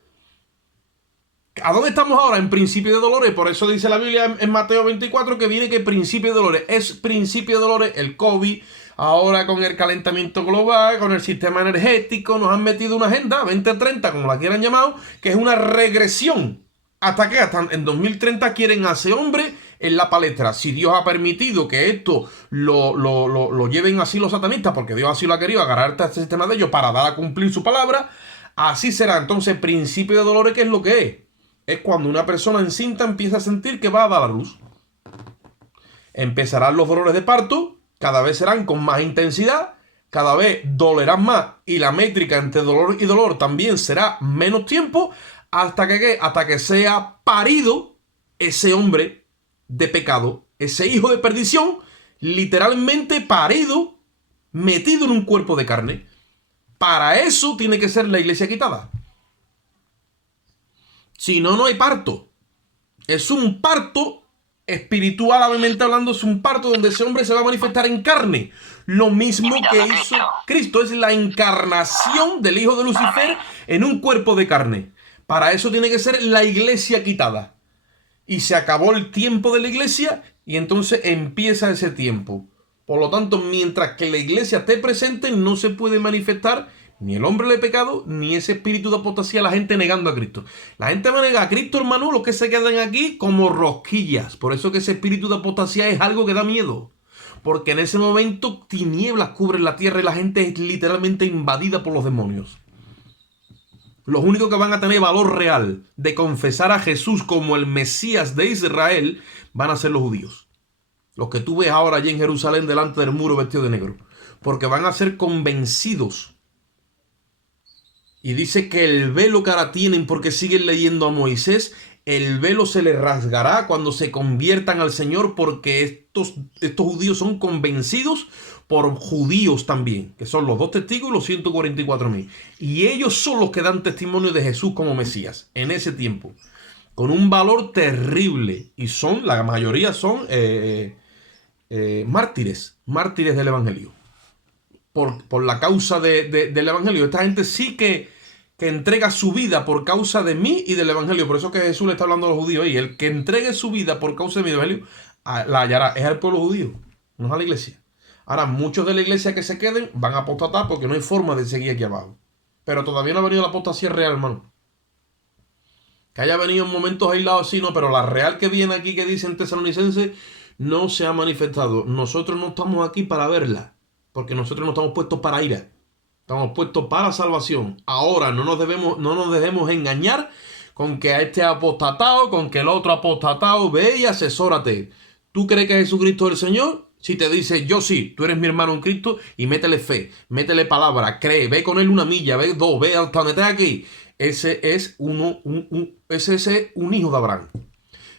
¿A dónde estamos ahora? En principio de dolores. Por eso dice la Biblia en Mateo 24 que viene que principio de dolores. Es principio de dolores el COVID. Ahora con el calentamiento global, con el sistema energético, nos han metido una agenda 2030, como la quieran llamar, que es una regresión. ¿Hasta qué? Hasta en 2030 quieren a ese hombre en la palestra. Si Dios ha permitido que esto lo lleven así los satanistas, porque Dios así lo ha querido, agarrar este sistema de ellos para dar a cumplir su palabra, así será. Entonces, principio de dolores, ¿qué es lo que es? Es cuando una persona encinta empieza a sentir que va a dar a luz. Empezarán los dolores de parto, cada vez serán con más intensidad, cada vez dolerán más y la métrica entre dolor y dolor también será menos tiempo hasta que sea parido ese hombre de pecado, ese hijo de perdición, literalmente parido, metido en un cuerpo de carne. Para eso tiene que ser la iglesia quitada. Si no, no hay parto. Es un parto espiritualmente hablando, es un parto donde ese hombre se va a manifestar en carne. Lo mismo que hizo Cristo. Es la encarnación del hijo de Lucifer en un cuerpo de carne. Para eso tiene que ser la iglesia quitada. Y se acabó el tiempo de la iglesia y entonces empieza ese tiempo. Por lo tanto, mientras que la iglesia esté presente, no se puede manifestar ni el hombre de pecado, ni ese espíritu de apostasía, la gente negando a Cristo. La gente va a negar a Cristo, hermano, los que se quedan aquí como rosquillas. Por eso que ese espíritu de apostasía es algo que da miedo. Porque en ese momento tinieblas cubren la tierra y la gente es literalmente invadida por los demonios. Los únicos que van a tener valor real de confesar a Jesús como el Mesías de Israel van a ser los judíos. Los que tú ves ahora allí en Jerusalén delante del muro vestido de negro. Porque van a ser convencidos. Y dice que el velo que ahora tienen, porque siguen leyendo a Moisés, el velo se les rasgará cuando se conviertan al Señor, porque estos judíos son convencidos por judíos también, que son los 2 testigos y los 144.000. Y ellos son los que dan testimonio de Jesús como Mesías en ese tiempo. con un valor terrible. Y la mayoría son mártires del Evangelio. Por la causa del Evangelio. Esta gente sí que entrega su vida por causa de mí y del Evangelio. Por eso que Jesús le está hablando a los judíos. Y el que entregue su vida por causa de mi Evangelio, la hallará. Es al pueblo judío, no es a la iglesia. Ahora, muchos de la iglesia que se queden van a apostatar porque no hay forma de seguir aquí abajo. Pero todavía no ha venido la apostasía real, hermano. Que haya venido en momentos aislados, sí, no, pero la real que viene aquí, que dice en Tesalonicenses, no se ha manifestado. Nosotros no estamos aquí para verla, porque nosotros no estamos puestos para ira. Estamos puestos para salvación. Ahora no nos dejemos engañar con que a este apostatado, con que el otro apostatado, ve y asesórate. ¿Tú crees que Jesucristo es el Señor? Si te dice, yo sí, tú eres mi hermano en Cristo, y métele fe, métele palabra, cree, ve con él una milla, ve dos, ve hasta donde estés aquí. Ese es un hijo de Abraham.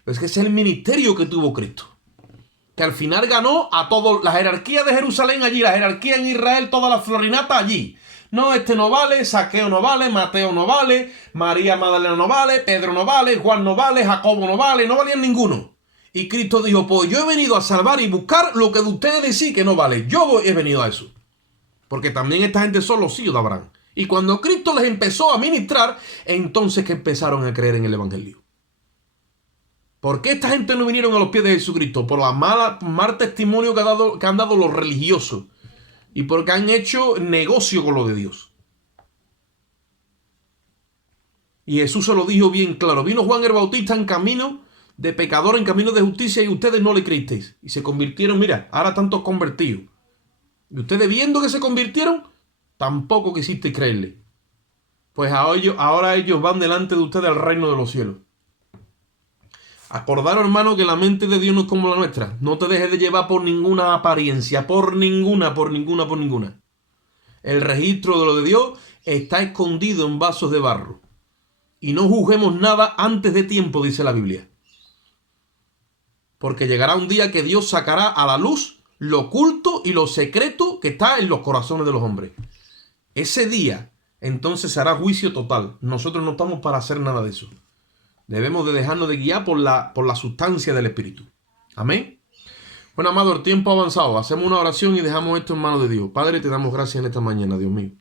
Es que ese es el ministerio que tuvo Cristo. Que al final ganó a todos, la jerarquía de Jerusalén allí, la jerarquía en Israel, toda la florinata allí. No, este no vale, Saqueo no vale, Mateo no vale, María Magdalena no vale, Pedro no vale, Juan no vale, Jacobo no vale, no valían ninguno. Y Cristo dijo, pues yo he venido a salvar y buscar lo que de ustedes decís que no vale. Yo he venido a eso. Porque también esta gente son los hijos de Abraham. Y cuando Cristo les empezó a ministrar, entonces que empezaron a creer en el Evangelio. ¿Por qué esta gente no vinieron a los pies de Jesucristo? Por mal testimonio que han dado los religiosos. Y porque han hecho negocio con lo de Dios. Y Jesús se lo dijo bien claro. Vino Juan el Bautista en camino de pecador, en camino de justicia, y ustedes no le creísteis. Y se convirtieron, mira, ahora tantos convertidos. Y ustedes viendo que se convirtieron, tampoco quisisteis creerle. Pues ahora ellos van delante de ustedes al reino de los cielos. Acordaros, hermano, que la mente de Dios no es como la nuestra. No te dejes de llevar por ninguna apariencia, por ninguna. El registro de lo de Dios está escondido en vasos de barro. Y no juzguemos nada antes de tiempo, dice la Biblia. Porque llegará un día que Dios sacará a la luz lo oculto y lo secreto que está en los corazones de los hombres. Ese día, entonces, se hará juicio total. Nosotros no estamos para hacer nada de eso. Debemos de dejarnos de guiar por la sustancia del Espíritu. Amén. Bueno, amado, el tiempo ha avanzado. Hacemos una oración y dejamos esto en manos de Dios. Padre, te damos gracias en esta mañana, Dios mío.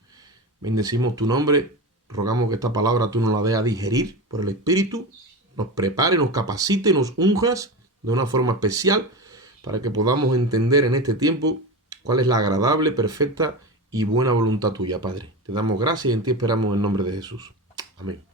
Bendecimos tu nombre. Rogamos que esta palabra tú nos la des a digerir por el Espíritu. Nos prepare, nos capacite, nos unjas de una forma especial para que podamos entender en este tiempo cuál es la agradable, perfecta y buena voluntad tuya, Padre. Te damos gracias y en ti esperamos en el nombre de Jesús. Amén.